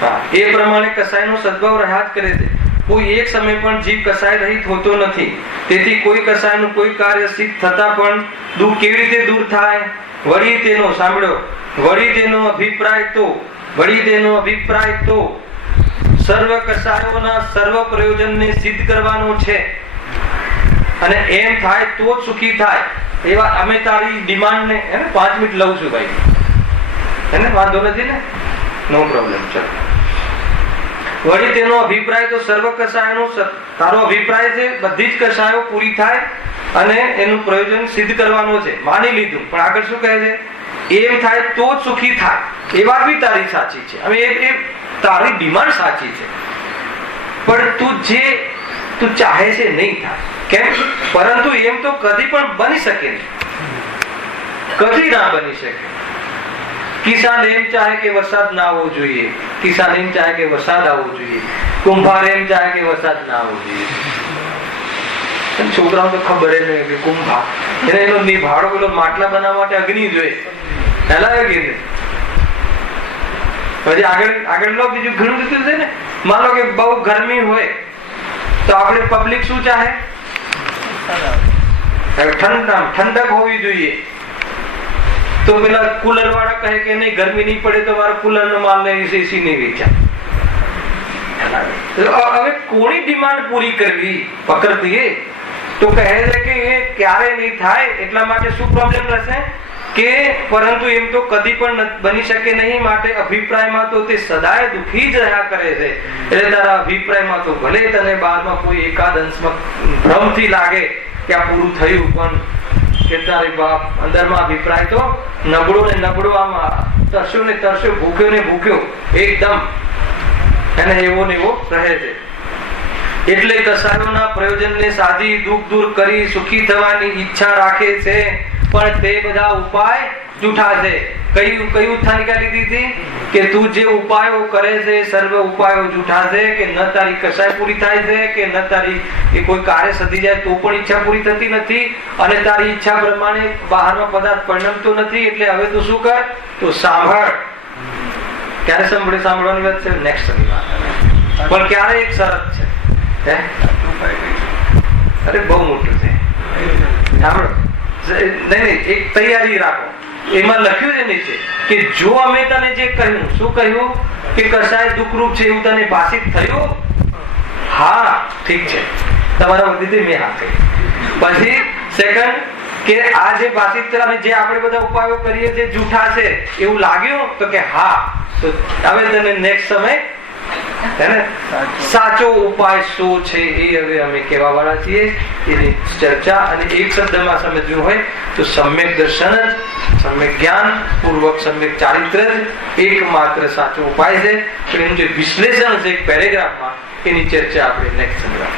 હા, એ પ્રમાણે કસાયનો સદભાવ રહ્યા જ કરે છે. કોઈ એક સમય પણ જીવ કસાય રહિત હોતો નથી. તેથી કોઈ કસાયનું કોઈ કાર્ય સિદ્ધ થતા પણ દુઃખ કેવી રીતે દૂર થાય? વળી તેનો સાંભળ્યો, વળી તેનો અભિપ્રાય તો સર્વ કસાયોના સર્વ પ્રયોજનને સિદ્ધ કરવાનો છે અને એમ થાય તો જ સુખી થાય. એવા અમે તારી ડિમાન્ડ ને 5 મિનિટ લઉં છું ભાઈ, એને વાંધો નથી ને, નો પ્રોબ્લેમ. ચાલો, વળી તેનો અભિપ્રાય તો સર્વ કસાયોનો, તારો અભિપ્રાય છે બધી જ કસાયો પૂરી થાય અને એનું પ્રયોજન સિદ્ધ કરવાનો છે, માની લીધું. પણ આગળ શું કહે છે? એમ થાય તો જ સુખી થાય. એ વાત બી તારી સાચી છે, હવે એ તારી ડિમાન્ડ સાચી છે, પણ તું ચાહે છે નહીં થાય. કેમ? પરંતુ એમ તો કદી પણ બની શકે નહીં, કદી ના બની શકે. કિસાન એમ ચાહે કે વરસાદ ના આવવો જોઈએ, કિસાન એમ ચાહે કે વરસાદ આવવો જોઈએ, કુંભાર એમ ચાહે કે વરસાદ ના આવવો જોઈએ. છોકરાઓ તો ખબર જ નહીં કે કુંભાર એને એનો નિભાડો પેલો માટલા બનાવવા માટે અગ્નિ જોઈએ પહેલા કે પછી આગળ લો બીજું ઘણું બધું છે ને. માનો કે બહુ ગરમી હોય તો આપણે પબ્લિક શું ચાહે? ઠંડક હોવી જોઈએ. તો પેલા કુલર વાળા કહે કે નહીં ગરમી નહીં પડે તો મારા કુલર નો માલ ને એસી નહીં વેચાય. હવે કોની ડિમાન્ડ પૂરી કરવી પકડતી? તો કહે છે કે એ ક્યારે નહીં થાય. એટલા માટે શું પ્રોબ્લેમ રહેશે કે પરંતુ એમ તો કદી પણ બની શકે નહીં. માટે અભિપ્રાયમાં તો તે સદાય દુઃખી જ રહ્યા કરે છે. એટલે તારા અભિપ્રાયમાં તો ભલે તને બાદમાં કોઈ એકાદ અંશમાં ભ્રમથી લાગે કે આ પૂરું થયું, પણ કે તારી બાપ અંદરમાં અભિપ્રાય તો નબળો ને નબળો, આમાં તરસ્યો ને તરસ્યો, ભૂખ્યો ને ભૂખ્યો, એકદમ એને એવો ને એવો રહે છે. એટલે કસાયોના પ્રયોજનને સાધી દુઃખ દૂર કરી સુખી થવાની ઈચ્છા રાખે છે, પણ તે બધા ઉપાય જૂઠા છે. કઈ ઉથા નીકાળી દીધી કે તું જે ઉપાયો કરે છે સર્વ ઉપાયો જૂઠા છે. કે ન તારી કસાય પૂરી થાય છે, કે ન તારી એ કોઈ કાર્ય સધી જાય તો પણ ઈચ્છા પૂરી થતી નથી, અને તારી ઈચ્છા પ્રમાણે બહારનો પદાર્થ પરિણમતો નથી. એટલે હવે તું શું કર? તો સાંભળ. ક્યારે સાંભળવાની વાત છે? નેક્સ્ટ શનિવાર. પણ ક્યારે એક શરત છે, અરે બહુ મોટું છે, સાંભળો. નહીં, એક તૈયારી રાખો. એમાં લખ્યું છે નીચે કે જો અમે તને જે કહ્યું, શું કહ્યું? કે કસાય દુઃખરૂપ છે એવું તને ભાષિત થયું? હા, ઠીક છે, તમારા વતીથી મેં હા કહ્યું. પછી સેકન્ડ કે આ જે ભાષિત છે અને જે આપણે બધા ઉપાયો કરીએ છીએ જૂઠા છે એવું લાગ્યું? તો કે હા. તો હવે તને નેક્સ્ટ સમય સાચો ઉપાય શું છે એ હવે અમે કહેવા વાળા છીએ. એની ચર્ચા અને એક શબ્દમાં સમજવું હોય તો સમ્યક દર્શન જ, સમ્યક જ્ઞાન પૂર્વક સમ્યક ચારિત્ર જ એકમાત્ર સાચો ઉપાય છે. પણ એનું જે વિશ્લેષણ છે એક પેરેગ્રાફમાં, એની ચર્ચા આપણે નેક્સ્ટ સમય.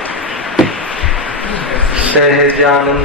સહેજાનંદ